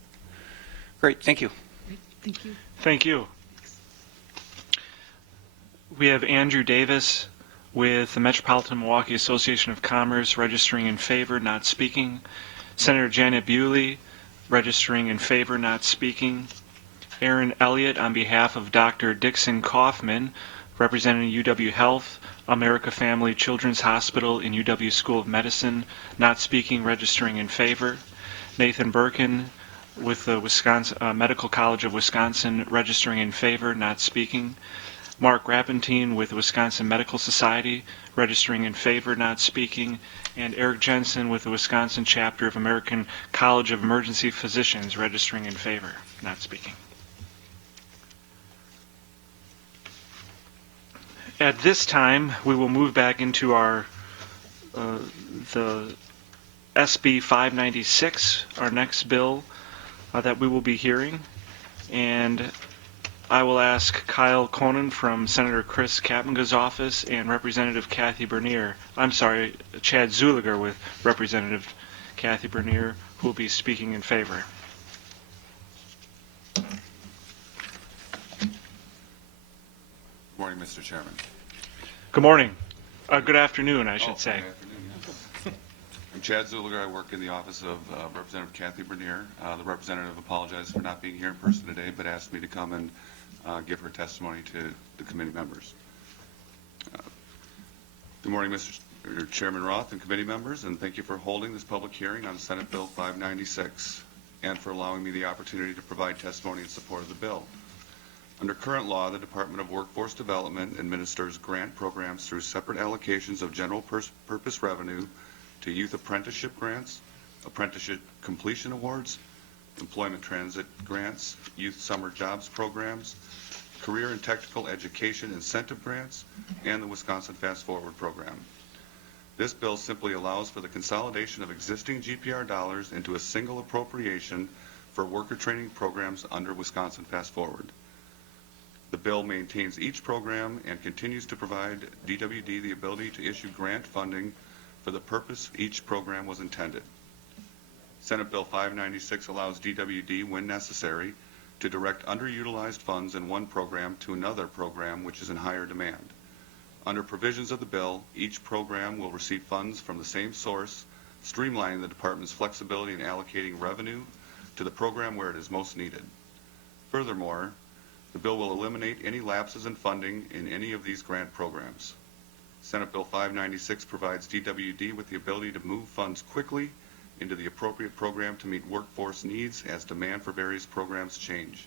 Great. Thank you. Great. Thank you. Thank you. We have Andrew Davis with the Metropolitan Milwaukee Association of Commerce registering in favor, not speaking. Senator Janet Bewley registering in favor, not speaking. Aaron Elliott on behalf of Dr. Dixon Kaufman representing UW Health, America Family Children's Hospital and UW School of Medicine, not speaking, registering in favor. Nathan Birkin with the Wisconsin Medical College of Wisconsin registering in favor, not speaking. Mark Rappentine with the Wisconsin Medical Society registering in favor, not speaking. And Eric Jensen with the Wisconsin chapter of American College of Emergency Physicians registering in favor, not speaking. At this time, we will move back into our the SB 596, our next bill that we will be hearing. And I will ask Kyle Conan from Senator Chris Kapenga's office and Representative Kathy Bernier, Chad Zuliger with Representative Kathy Bernier, who will be speaking in favor. Good morning, Mr. Chairman. Good morning. Good afternoon, I should say. Good afternoon. I'm Chad Zuliger. I work in the office of Representative Kathy Bernier. The representative apologized for not being here in person today, but asked me to come and give her testimony to the committee members. Good morning, Mr. Chairman Roth and committee members, and thank you for holding this public hearing on Senate Bill 596 and for allowing me the opportunity to provide testimony in support of the bill. Under current law, the Department of Workforce Development administers grant programs through separate allocations of general purpose revenue to youth apprenticeship grants, apprenticeship completion awards, employment transit grants, youth summer jobs programs, career and technical education incentive grants, and the Wisconsin Fast Forward program. This bill simply allows for the consolidation of existing GPR dollars into a single appropriation for worker training programs under Wisconsin Fast Forward. The bill maintains each program and continues to provide DWD the ability to issue grant funding for the purpose each program was intended. Senate Bill 596 allows DWD, when necessary, to direct underutilized funds in one program to another program which is in higher demand. Under provisions of the bill, each program will receive funds from the same source, streamlining the department's flexibility in allocating revenue to the program where it is most needed. Furthermore, the bill will eliminate any lapses in funding in any of these grant programs. Senate Bill 596 provides DWD with the ability to move funds quickly into the appropriate program to meet workforce needs as demand for various programs change.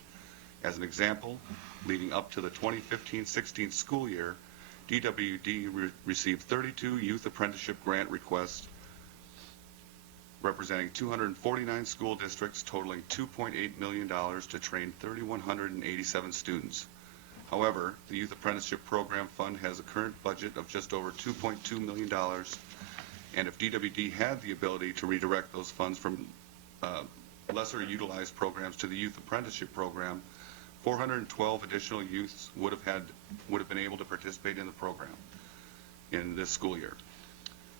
As an example, leading up to the 2015-16 school year, DWD received 32 youth apprenticeship grant requests representing 249 school districts totaling $2.8 million to train 3,187 students. However, the Youth Apprenticeship Program Fund has a current budget of just over $2.2 million, and if DWD had the ability to redirect those funds from lesser utilized programs to the Youth Apprenticeship Program, 412 additional youths would have been able to participate in the program in this school year.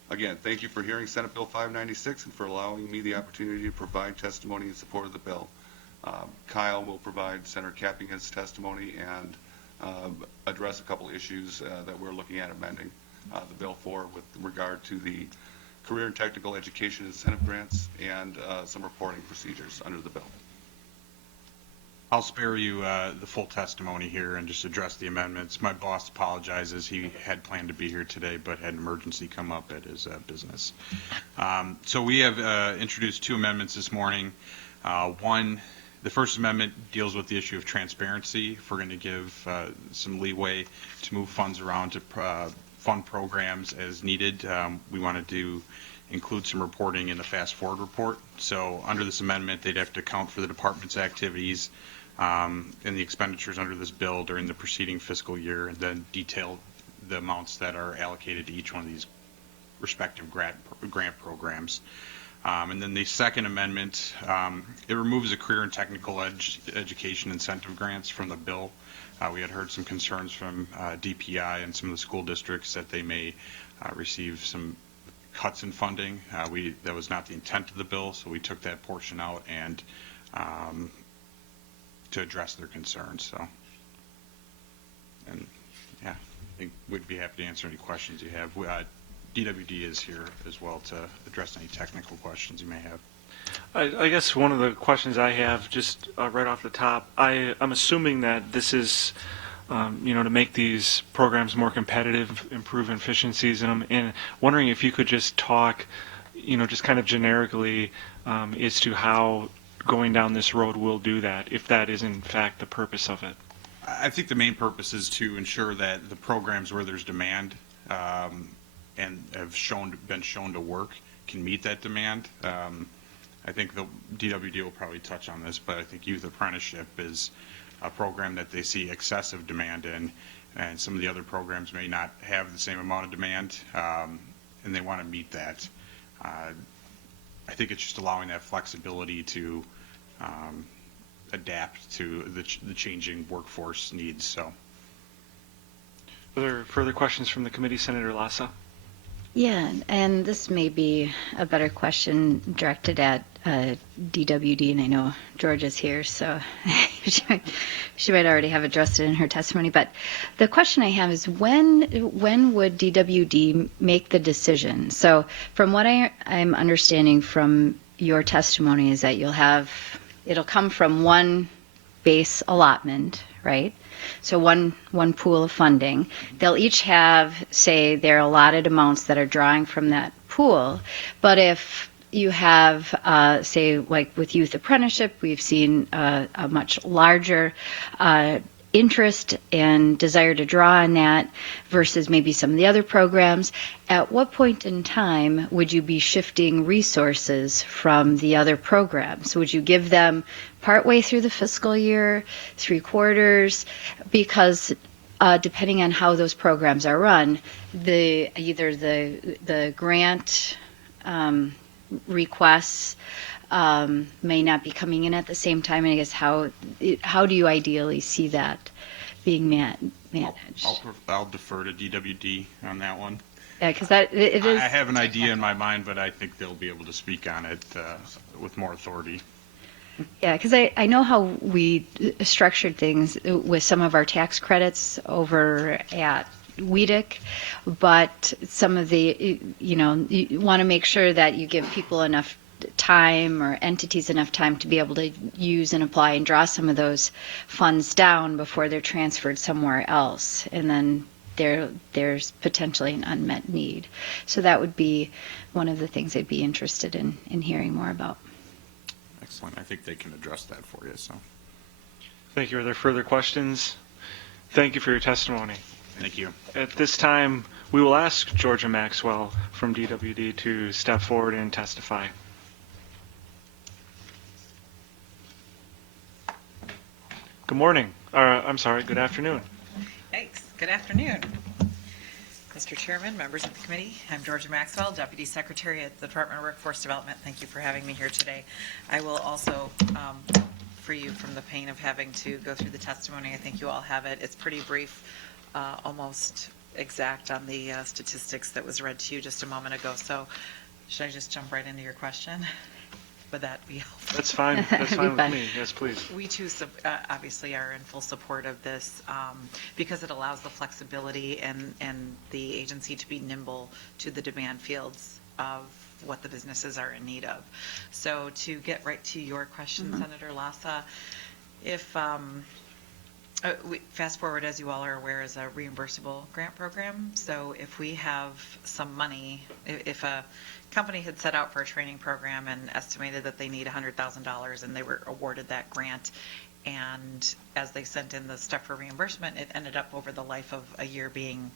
Again, thank you for hearing Senate Bill 596 and for allowing me the opportunity to provide testimony in support of the bill. Kyle will provide Senator Cappington's testimony and address a couple issues that we're looking at amending the bill for with regard to the career and technical education incentive grants and some reporting procedures under the bill. I'll spare you the full testimony here and just address the amendments. My boss apologizes. He had planned to be here today, but had an emergency come up at his business. So we have introduced two amendments this morning. The first amendment deals with the issue of transparency. If we're going to give some leeway to move funds around to fund programs as needed, we wanted to include some reporting in the fast forward report. So under this amendment, they'd have to account for the department's activities and the expenditures under this bill during the preceding fiscal year, and then detail the amounts that are allocated to each one of these respective grant programs. And then the second amendment, it removes the career and technical education incentive grants from the bill. We had heard some concerns from DPI and some of the school districts that they may receive some cuts in funding. That was not the intent of the bill, so we took that portion out and to address their concerns. So, and yeah, I think we'd be happy to answer any questions you have. DWD is here as well to address any technical questions you may have. I guess one of the questions I have, just right off the top, I'm assuming that this is, to make these programs more competitive, improve efficiencies in them, and wondering if you could just talk, just kind of generically as to how going down this road will do that, if that is in fact the purpose of it. I think the main purpose is to ensure that the programs where there's demand and have been shown to work can meet that demand. I think the DWD will probably touch on this, but I think Youth Apprenticeship is a program that they see excessive demand in, and some of the other programs may not have the same amount of demand, and they want to meet that. I think it's just allowing that flexibility to adapt to the changing workforce needs. So, Are there further questions from the committee? Senator Lassa? Yeah, and this may be a better question directed at DWD, and I know Georgia's here, so she might already have addressed it in her testimony. But the question I have is, when would DWD make the decision? So from what I'm understanding from your testimony is that it'll come from one base allotment, right? So one pool of funding. They'll each have, say, their allotted amounts that are drawing from that pool. But if you have, say, like with Youth Apprenticeship, we've seen a much larger interest and desire to draw on that versus maybe some of the other programs. At what point in time would you be shifting resources from the other programs? Would you give them partway through the fiscal year, 3/4? Because depending on how those programs are run, either the grant requests may not be coming in at the same time. And I guess how do you ideally see that being managed? I'll defer to DWD on that one. Yeah, because it is. I have an idea in my mind, but I think they'll be able to speak on it with more authority. Yeah, because I know how we structured things with some of our tax credits over at WEDIC, but some of the, you want to make sure that you give people enough time or entities enough time to be able to use and apply and draw some of those funds down before they're transferred somewhere else. And then there's potentially an unmet need. So that would be one of the things I'd be interested in hearing more about. Excellent. I think they can address that for you. So, Thank you. Are there further questions? Thank you for your testimony. Thank you. At this time, we will ask Georgia Maxwell from DWD to step forward and testify. Good morning. I'm sorry, good afternoon. Thanks. Good afternoon. Mr. Chairman, members of the committee, I'm Georgia Maxwell, Deputy Secretary at the Department of Workforce Development. Thank you for having me here today. I will also free you from the pain of having to go through the testimony. I think you all have it. It's pretty brief, almost exact on the statistics that was read to you just a moment ago. So should I just jump right into your question? Would that be helpful? That's fine. That's fine with me. Yes, please. We too obviously are in full support of this because it allows the flexibility and the agency to be nimble to the demand fields of what the businesses are in need of. So to get right to your question, Senator Lassa, if Fast Forward, as you all are aware, is a reimbursable grant program. So if we have some money, if a company had set out for a training program and estimated that they need $100,000 and they were awarded that grant, and as they sent in the stuff for reimbursement, it ended up over the life of a year being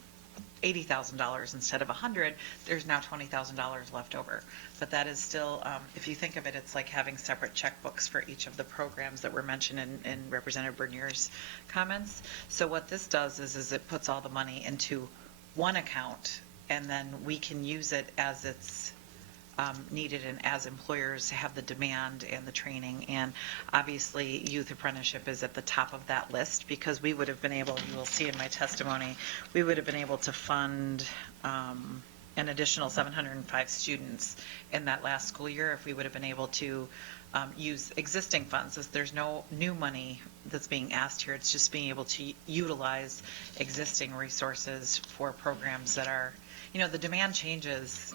$80,000 instead of $100,000, there's now $20,000 left over. But that is still, if you think of it, it's like having separate checkbooks for each of the programs that were mentioned in Representative Bernier's comments. So what this does is it puts all the money into one account, and then we can use it as it's needed and as employers have the demand and the training. And obviously youth apprenticeship is at the top of that list because we would have been able, you will see in my testimony, we would have been able to fund an additional 705 students in that last school year if we would have been able to use existing funds. There's no new money that's being asked here. It's just being able to utilize existing resources for programs that are, the demand changes,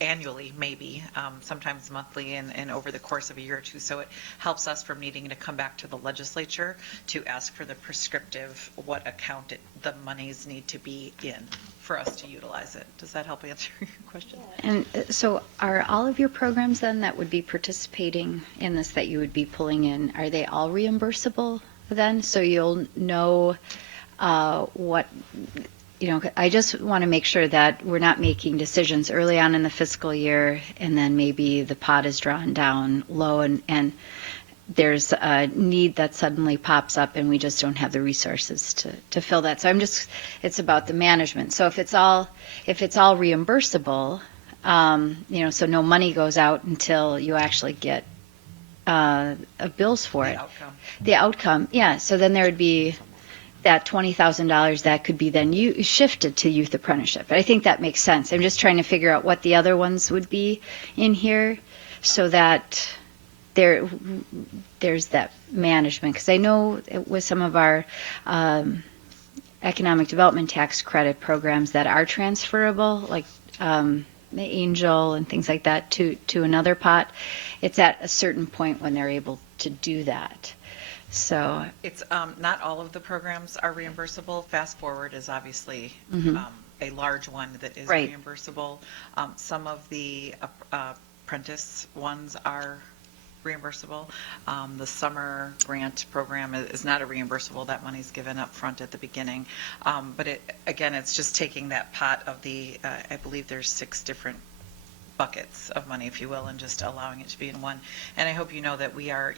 annually, maybe, sometimes monthly and over the course of a year or two. So it helps us from needing to come back to the legislature to ask for the prescriptive, what account the monies need to be in for us to utilize it. Does that help answer your question? And so are all of your programs then that would be participating in this that you would be pulling in, are they all reimbursable then? So you'll know what... I just want to make sure that we're not making decisions early on in the fiscal year and then maybe the pot is drawn down low and there's a need that suddenly pops up and we just don't have the resources to fill that. So it's about the management. So if it's all reimbursable, so no money goes out until you actually get bills for it. The outcome, yeah. So then there would be that $20,000 that could be then shifted to youth apprenticeship. But I think that makes sense. I'm just trying to figure out what the other ones would be in here so that there's that management. Because I know with some of our economic development tax credit programs that are transferable, like the Angel and things like that to another pot, it's at a certain point when they're able to do that. So it's not all of the programs are reimbursable. Fast Forward is obviously a large one that is reimbursable. Some of the apprentice ones are reimbursable. The summer grant program is not a reimbursable. That money's given up front at the beginning. But it's just taking that pot of the, I believe there's 6 different buckets of money, if you will, and just allowing it to be in one. And I hope you know that we are,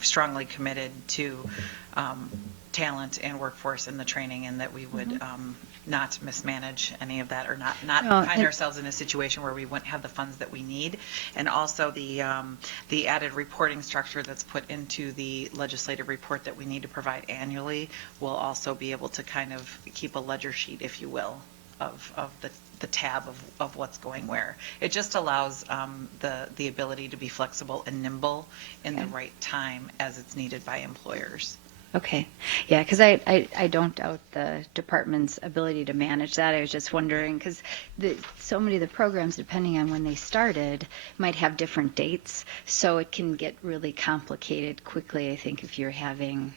strongly committed to talent and workforce in the training, and that we would not mismanage any of that, or not find ourselves in a situation where we wouldn't have the funds that we need. And also the added reporting structure that's put into the legislative report that we need to provide annually will also be able to kind of keep a ledger sheet, if you will, of the tab of what's going where. It just allows the ability to be flexible and nimble in the right time as it's needed by employers. Okay. Yeah, because I don't doubt the department's ability to manage that. I was just wondering, because so many of the programs, depending on when they started, might have different dates. So it can get really complicated quickly, I think, if you're having,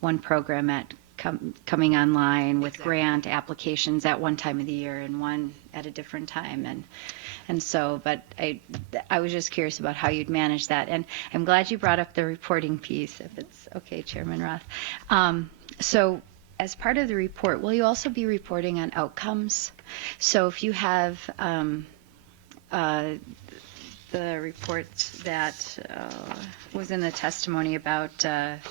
one program coming online with grant applications at one time of the year and one at a different time. And so, but I was just curious about how you'd manage that. And I'm glad you brought up the reporting piece, if it's okay, Chairman Roth. So as part of the report, will you also be reporting on outcomes? So if you have the report that was in the testimony about, let's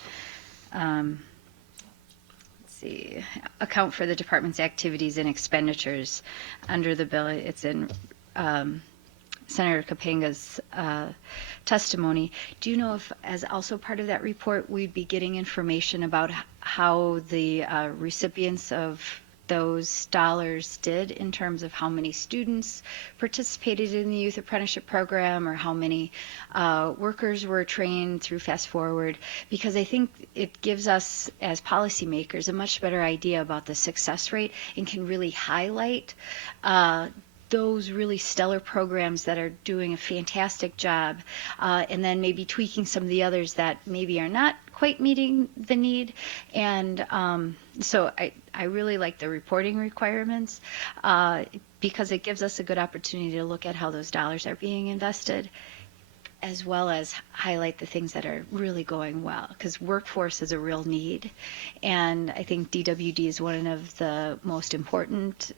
see, account for the department's activities and expenditures under the bill. It's in Senator Capenga's testimony. Do you know if, as also part of that report, we'd be getting information about how the recipients of those dollars did in terms of how many students participated in the youth apprenticeship program, or how many workers were trained through Fast Forward? Because I think it gives us as policymakers a much better idea about the success rate and can really highlight those really stellar programs that are doing a fantastic job, and then maybe tweaking some of the others that maybe are not quite meeting the need. And so I really like the reporting requirements because it gives us a good opportunity to look at how those dollars are being invested, as well as highlight the things that are really going well, because workforce is a real need. And I think DWD is one of the most important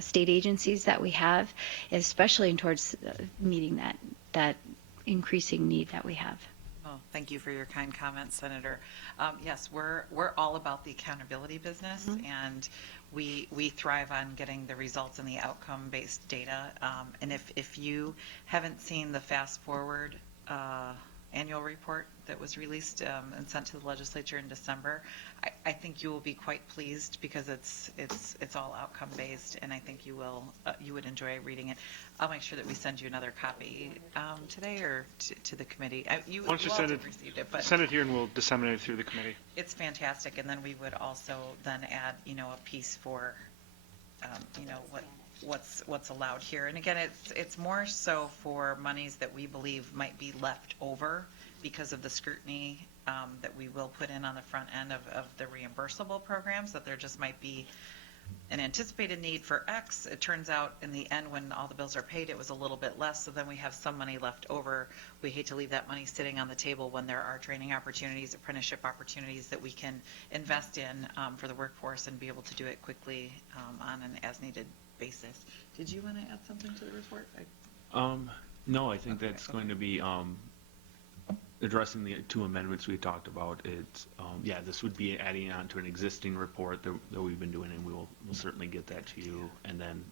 state agencies that we have, especially towards meeting that increasing need that we have. Well, thank you for your kind comments, Senator. Yes, we're all about the accountability business, and we thrive on getting the results and the outcome-based data. And if you haven't seen the Fast Forward annual report that was released and sent to the legislature in December, I think you will be quite pleased, because it's all outcome based, and I think you would enjoy reading it. I'll make sure that we send you another copy today, or to the committee. Why don't you send it here, and we'll disseminate it through the committee. It's fantastic, and then we would also then add a piece for what's allowed here. And again, it's more so for monies that we believe might be left over because of the scrutiny that we will put in on the front end of the reimbursable programs, that there just might be an anticipated need for X. It turns out in the end, when all the bills are paid, it was a little bit less, so then we have some money left over. We hate to leave that money sitting on the table when there are training opportunities, apprenticeship opportunities that we can invest in for the workforce and be able to do it quickly on an as-needed basis. Did you want to add something to the report? No, I think that's going to be addressing the two amendments we talked about. It's this would be adding on to an existing report that we've been doing, and we'll certainly get that to you. And then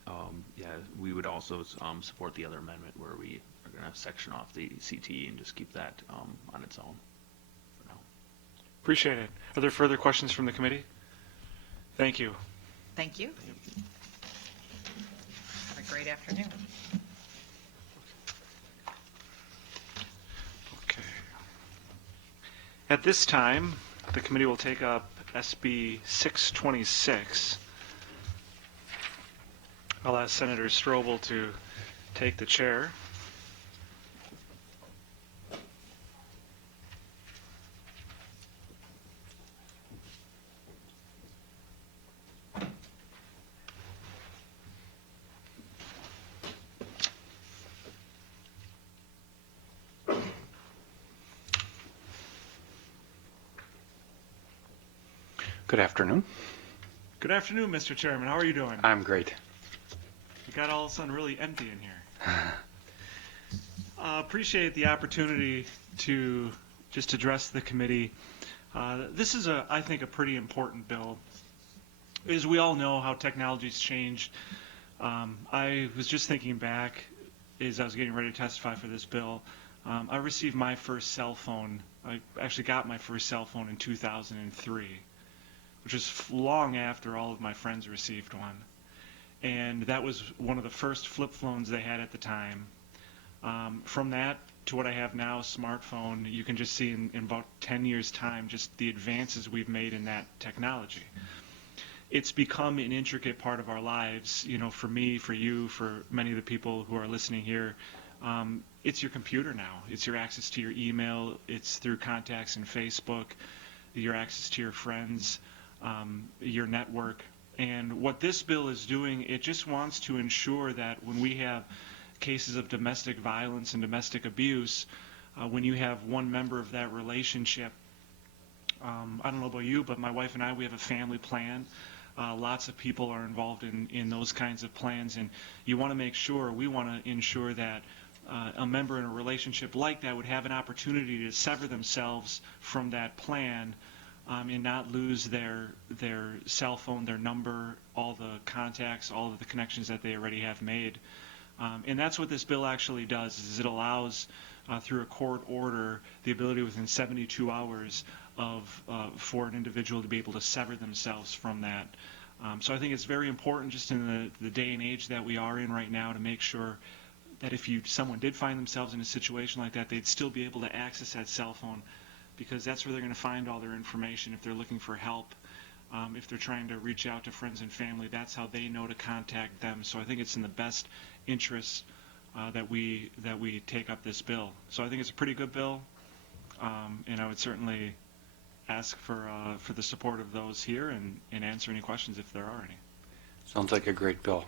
we would also support the other amendment where we are going to section off the CTE and just keep that on its own for now. Appreciate it. Are there further questions from the committee? Thank you. Thank you. Have a great afternoon. At this time, the committee will take up SB 626. I'll ask Senator Strobel to take the chair. Good afternoon. Good afternoon, Mr. Chairman. How are you doing? I'm great. You got all of a sudden really empty in here. Appreciate the opportunity to just address the committee. This is, I think, a pretty important bill. As we all know how technology's changed, I was just thinking back as I was getting ready to testify for this bill. I received my first cell phone. I actually got my first cell phone in 2003. Which was long after all of my friends received one. And that was one of the first flip phones they had at the time. From that to what I have now, a smartphone, you can just see in about 10 years' time just the advances we've made in that technology. It's become an intricate part of our lives, for me, for you, for many of the people who are listening here. It's your computer now. It's your access to your email. It's through contacts in Facebook, your access to your friends. Your network. And what this bill is doing, it just wants to ensure that when we have cases of domestic violence and domestic abuse, when you have one member of that relationship, I don't know about you, but my wife and I, we have a family plan. Lots of people are involved in those kinds of plans, and you want to make sure, we want to ensure that a member in a relationship like that would have an opportunity to sever themselves from that plan and not lose their cell phone, their number, all the contacts, all of the connections that they already have made. And that's what this bill actually does, is it allows through a court order the ability within 72 hours for an individual to be able to sever themselves from that. So I think it's very important just in the day and age that we are in right now to make sure that if someone did find themselves in a situation like that, they'd still be able to access that cell phone, because that's where they're going to find all their information if they're looking for help. If they're trying to reach out to friends and family, that's how they know to contact them. So I think it's in the best interest that we take up this bill. So I think it's a pretty good bill, and I would certainly ask for the support of those here and answer any questions if there are any. Sounds like a great bill.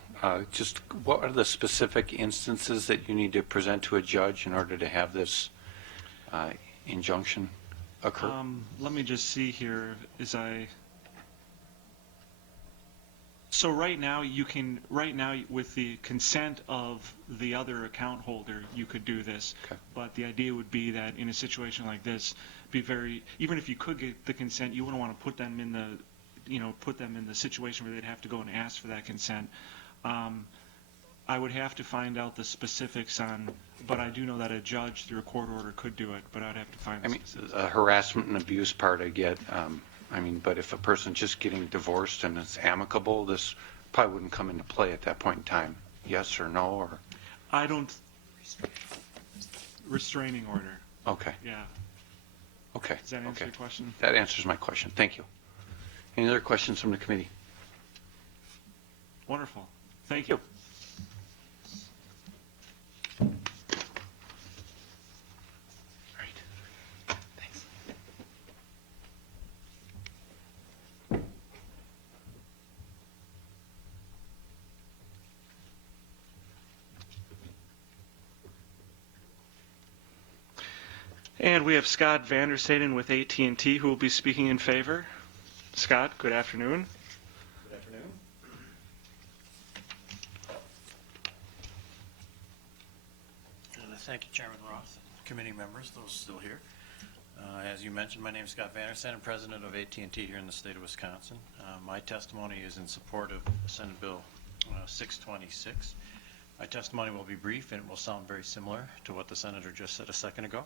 Just what are the specific instances that you need to present to a judge in order to have this injunction occur? Let me just see here. So right now with the consent of the other account holder, you could do this. Okay. But the idea would be that in a situation like this, even if you could get the consent, you wouldn't want to put them in the situation where they'd have to go and ask for that consent. I would have to find out the specifics but I do know that a judge through a court order could do it, but I'd have to find the specifics. The harassment and abuse part I get. But if a person's just getting divorced and it's amicable, this probably wouldn't come into play at that point in time. Yes or no? Or I don't. Restraining order. Okay. Yeah. Okay. Does that answer your question? That answers my question. Thank you. Any other questions from the committee? Wonderful. Thank you. And we have Scott Vanderstaden with AT&T who will be speaking in favor. Scott, good afternoon. Good afternoon. Thank you, Chairman Roth, committee members, those still here. As you mentioned, my name is Scott Vanderstaden, president of AT&T here in the state of Wisconsin. My testimony is in support of Senate Bill 626. My testimony will be brief and it will sound very similar to what the senator just said a second ago.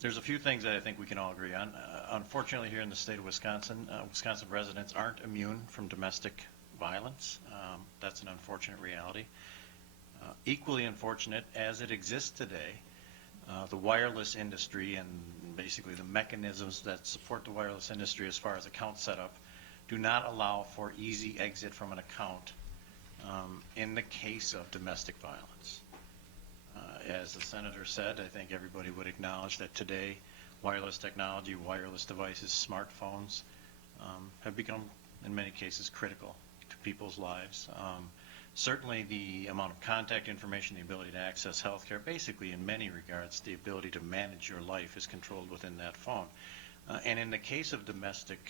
There's a few things that I think we can all agree on. Unfortunately, here in the state of Wisconsin, Wisconsin residents aren't immune from domestic violence. That's an unfortunate reality. Equally unfortunate, as it exists today, the wireless industry and basically the mechanisms that support the wireless industry as far as account setup do not allow for easy exit from an account in the case of domestic violence. As the senator said, I think everybody would acknowledge that today wireless technology, wireless devices, smartphones have become, in many cases, critical to people's lives. Certainly the amount of contact information, the ability to access healthcare, basically in many regards, the ability to manage your life is controlled within that phone. And in the case of domestic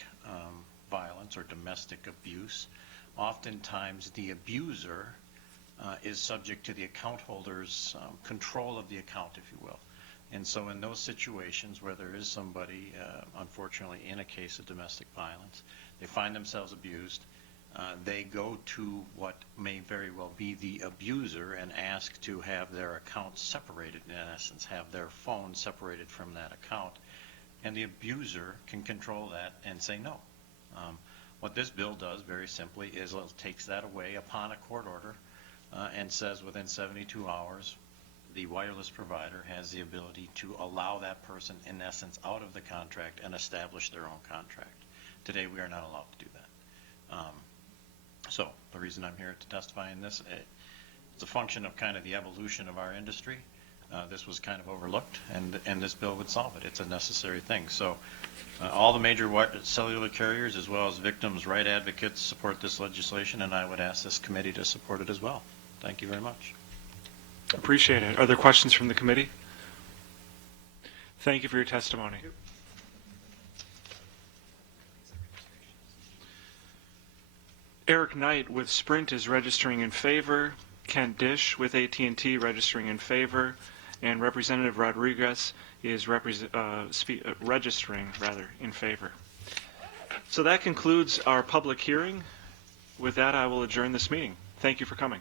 violence or domestic abuse, oftentimes the abuser is subject to the account holder's control of the account, if you will. And so in those situations where there is somebody, unfortunately, in a case of domestic violence, they find themselves abused, they go to what may very well be the abuser and ask to have their account separated, in essence, have their phone separated from that account. And the abuser can control that and say no. What this bill does, very simply, is it takes that away upon a court order and says within 72 hours, the wireless provider has the ability to allow that person, in essence, out of the contract and establish their own contract. Today, we are not allowed to do that. So the reason I'm here to testify in this, it's a function of kind of the evolution of our industry. This was kind of overlooked, and this bill would solve it. It's a necessary thing. So all the major cellular carriers, as well as victims' right advocates, support this legislation, and I would ask this committee to support it as well. Thank you very much. Appreciate it. Are there questions from the committee? Thank you for your testimony. Eric Knight with Sprint is registering in favor. Kent Dish with AT&T registering in favor, and Representative Rodriguez is registering in favor. So that concludes our public hearing. With that, I will adjourn this meeting. Thank you for coming.